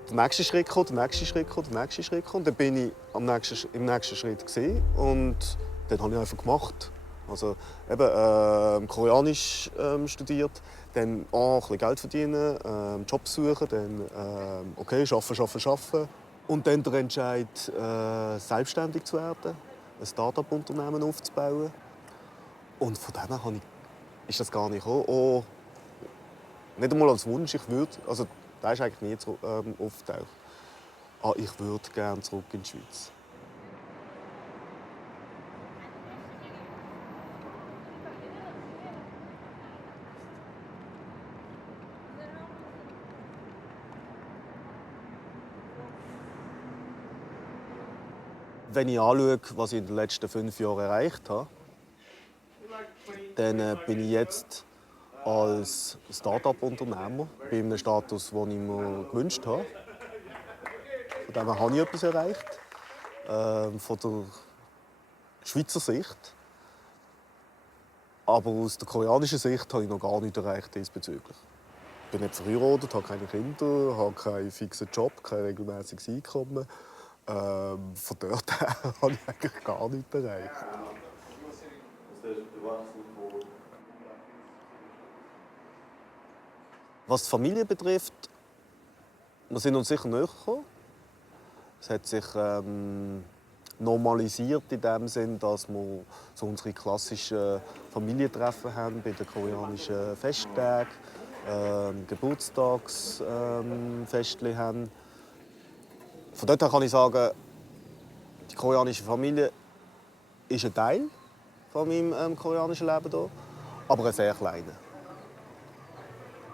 der nächste Schritt kommen, der nächste Schritt kommen, der nächste Schritt kommen. Dann bin ich im nächsten Schritt gesehen und dann habe ich einfach gemacht. Also eben Koreanisch studiert, dann ein bisschen Geld verdienen, Job suchen, dann okay, arbeiten. Und dann der Entscheid, selbstständig zu werden, ein Start-up-Unternehmen aufzubauen. Und von dem her ist das gar nicht gekommen. Nicht einmal als Wunsch, also der ist eigentlich nie aufgetaucht. Ich würde gerne zurück in die Schweiz. Wenn ich anschaue, was ich in den letzten 5 Jahren erreicht habe, dann bin ich jetzt als Start-up-Unternehmer bei einem Status, den ich mir gewünscht habe. Von dem her habe ich etwas erreicht. Von der Schweizer Sicht. Aber aus der koreanischen Sicht habe ich noch gar nichts erreicht diesbezüglich. Ich bin nicht verheiratet, habe keine Kinder, habe keinen fixen Job, kein regelmäßiges Einkommen. Von dort her habe ich eigentlich gar nichts erreicht. Was die Familie betrifft, wir sind uns sicher näher gekommen. Es hat sich normalisiert in dem Sinn, dass wir so unsere klassischen Familientreffen haben bei den koreanischen Festtagen, Geburtstagsfestchen haben. Von dort her kann ich sagen, die koreanische Familie ist ein Teil von meinem koreanischen Leben hier, aber ein sehr kleiner.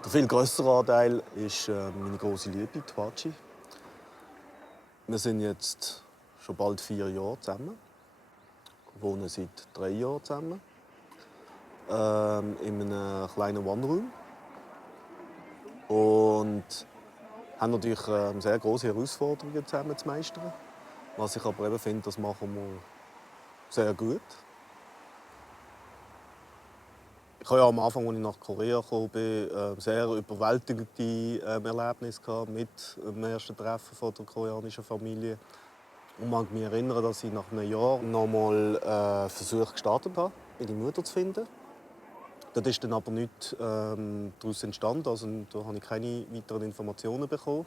Der viel grössere Anteil ist meine grosse Liebe, die Hwachi. Wir sind jetzt schon bald 4 Jahre zusammen. Wir wohnen seit 3 Jahren zusammen. In einem kleinen One-Room. Und haben natürlich sehr grosse Herausforderungen zusammen zu meistern. Was ich aber eben finde, das machen wir sehr gut. Ich hatte ja am Anfang, als ich nach Korea gekommen bin, sehr überwältigende Erlebnisse mit dem ersten Treffen von der koreanischen Familie. Und ich mag mich erinnern, dass ich nach einem Jahr noch einmal einen Versuch gestartet habe, meine Mutter zu finden. Dort ist dann aber nichts daraus entstanden, also da habe ich keine weiteren Informationen bekommen.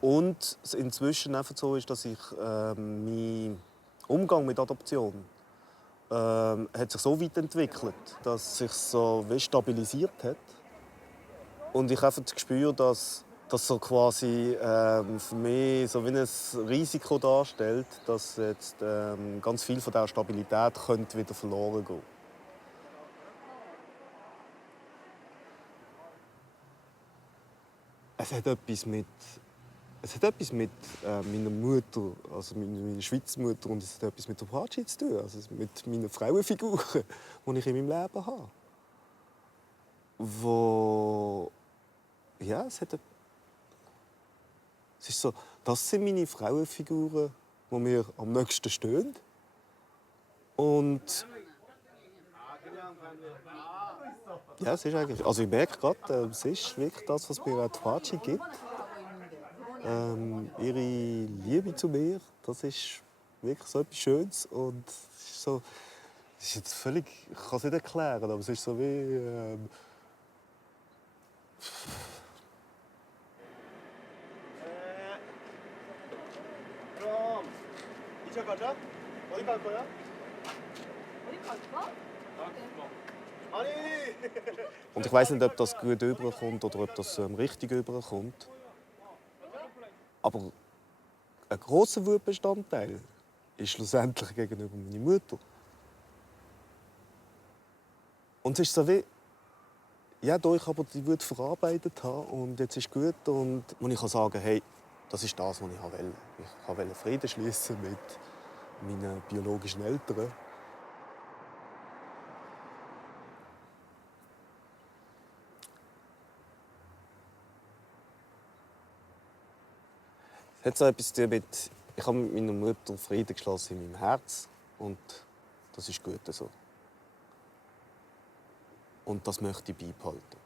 Und inzwischen einfach so ist, dass ich mein Umgang mit Adoption hat sich so weit entwickelt, dass es sich so wie stabilisiert hat. Und ich habe das Gespür, dass das so quasi für mich so wie ein Risiko darstellt, dass jetzt ganz viel von dieser Stabilität könnte wieder verloren gehen. Es hat etwas mit meiner Mutter, also meiner Schweizer Mutter, und es hat etwas mit der Hwachi zu tun, also mit meinen Frauenfiguren, die ich in meinem Leben habe. Ja, es ist so, das sind meine Frauenfiguren, die mir am nächsten stehen. Und ja, es ist eigentlich, also ich merke gerade, es ist wirklich das, was mir auch die Hwachi gibt. Ihre Liebe zu mir, das ist wirklich so etwas Schönes. Und es ist so, es ist jetzt völlig, ich kann es nicht erklären, aber es ist so wie... Und ich weiß nicht, ob das gut rüberkommt oder ob das richtig rüberkommt. Aber ein grosser Wutbestandteil ist schlussendlich gegenüber meiner Mutter. Und es ist so wie, ja, da ich aber die Wut verarbeitet habe und jetzt ist gut und ich kann sagen, hey, das ist das, was ich wollte. Ich wollte Frieden schließen mit meinen biologischen Eltern. Es hat so etwas zu tun mit, ich habe mit meiner Mutter Frieden geschlossen in meinem Herz und das ist gut so. Und das möchte ich beibehalten.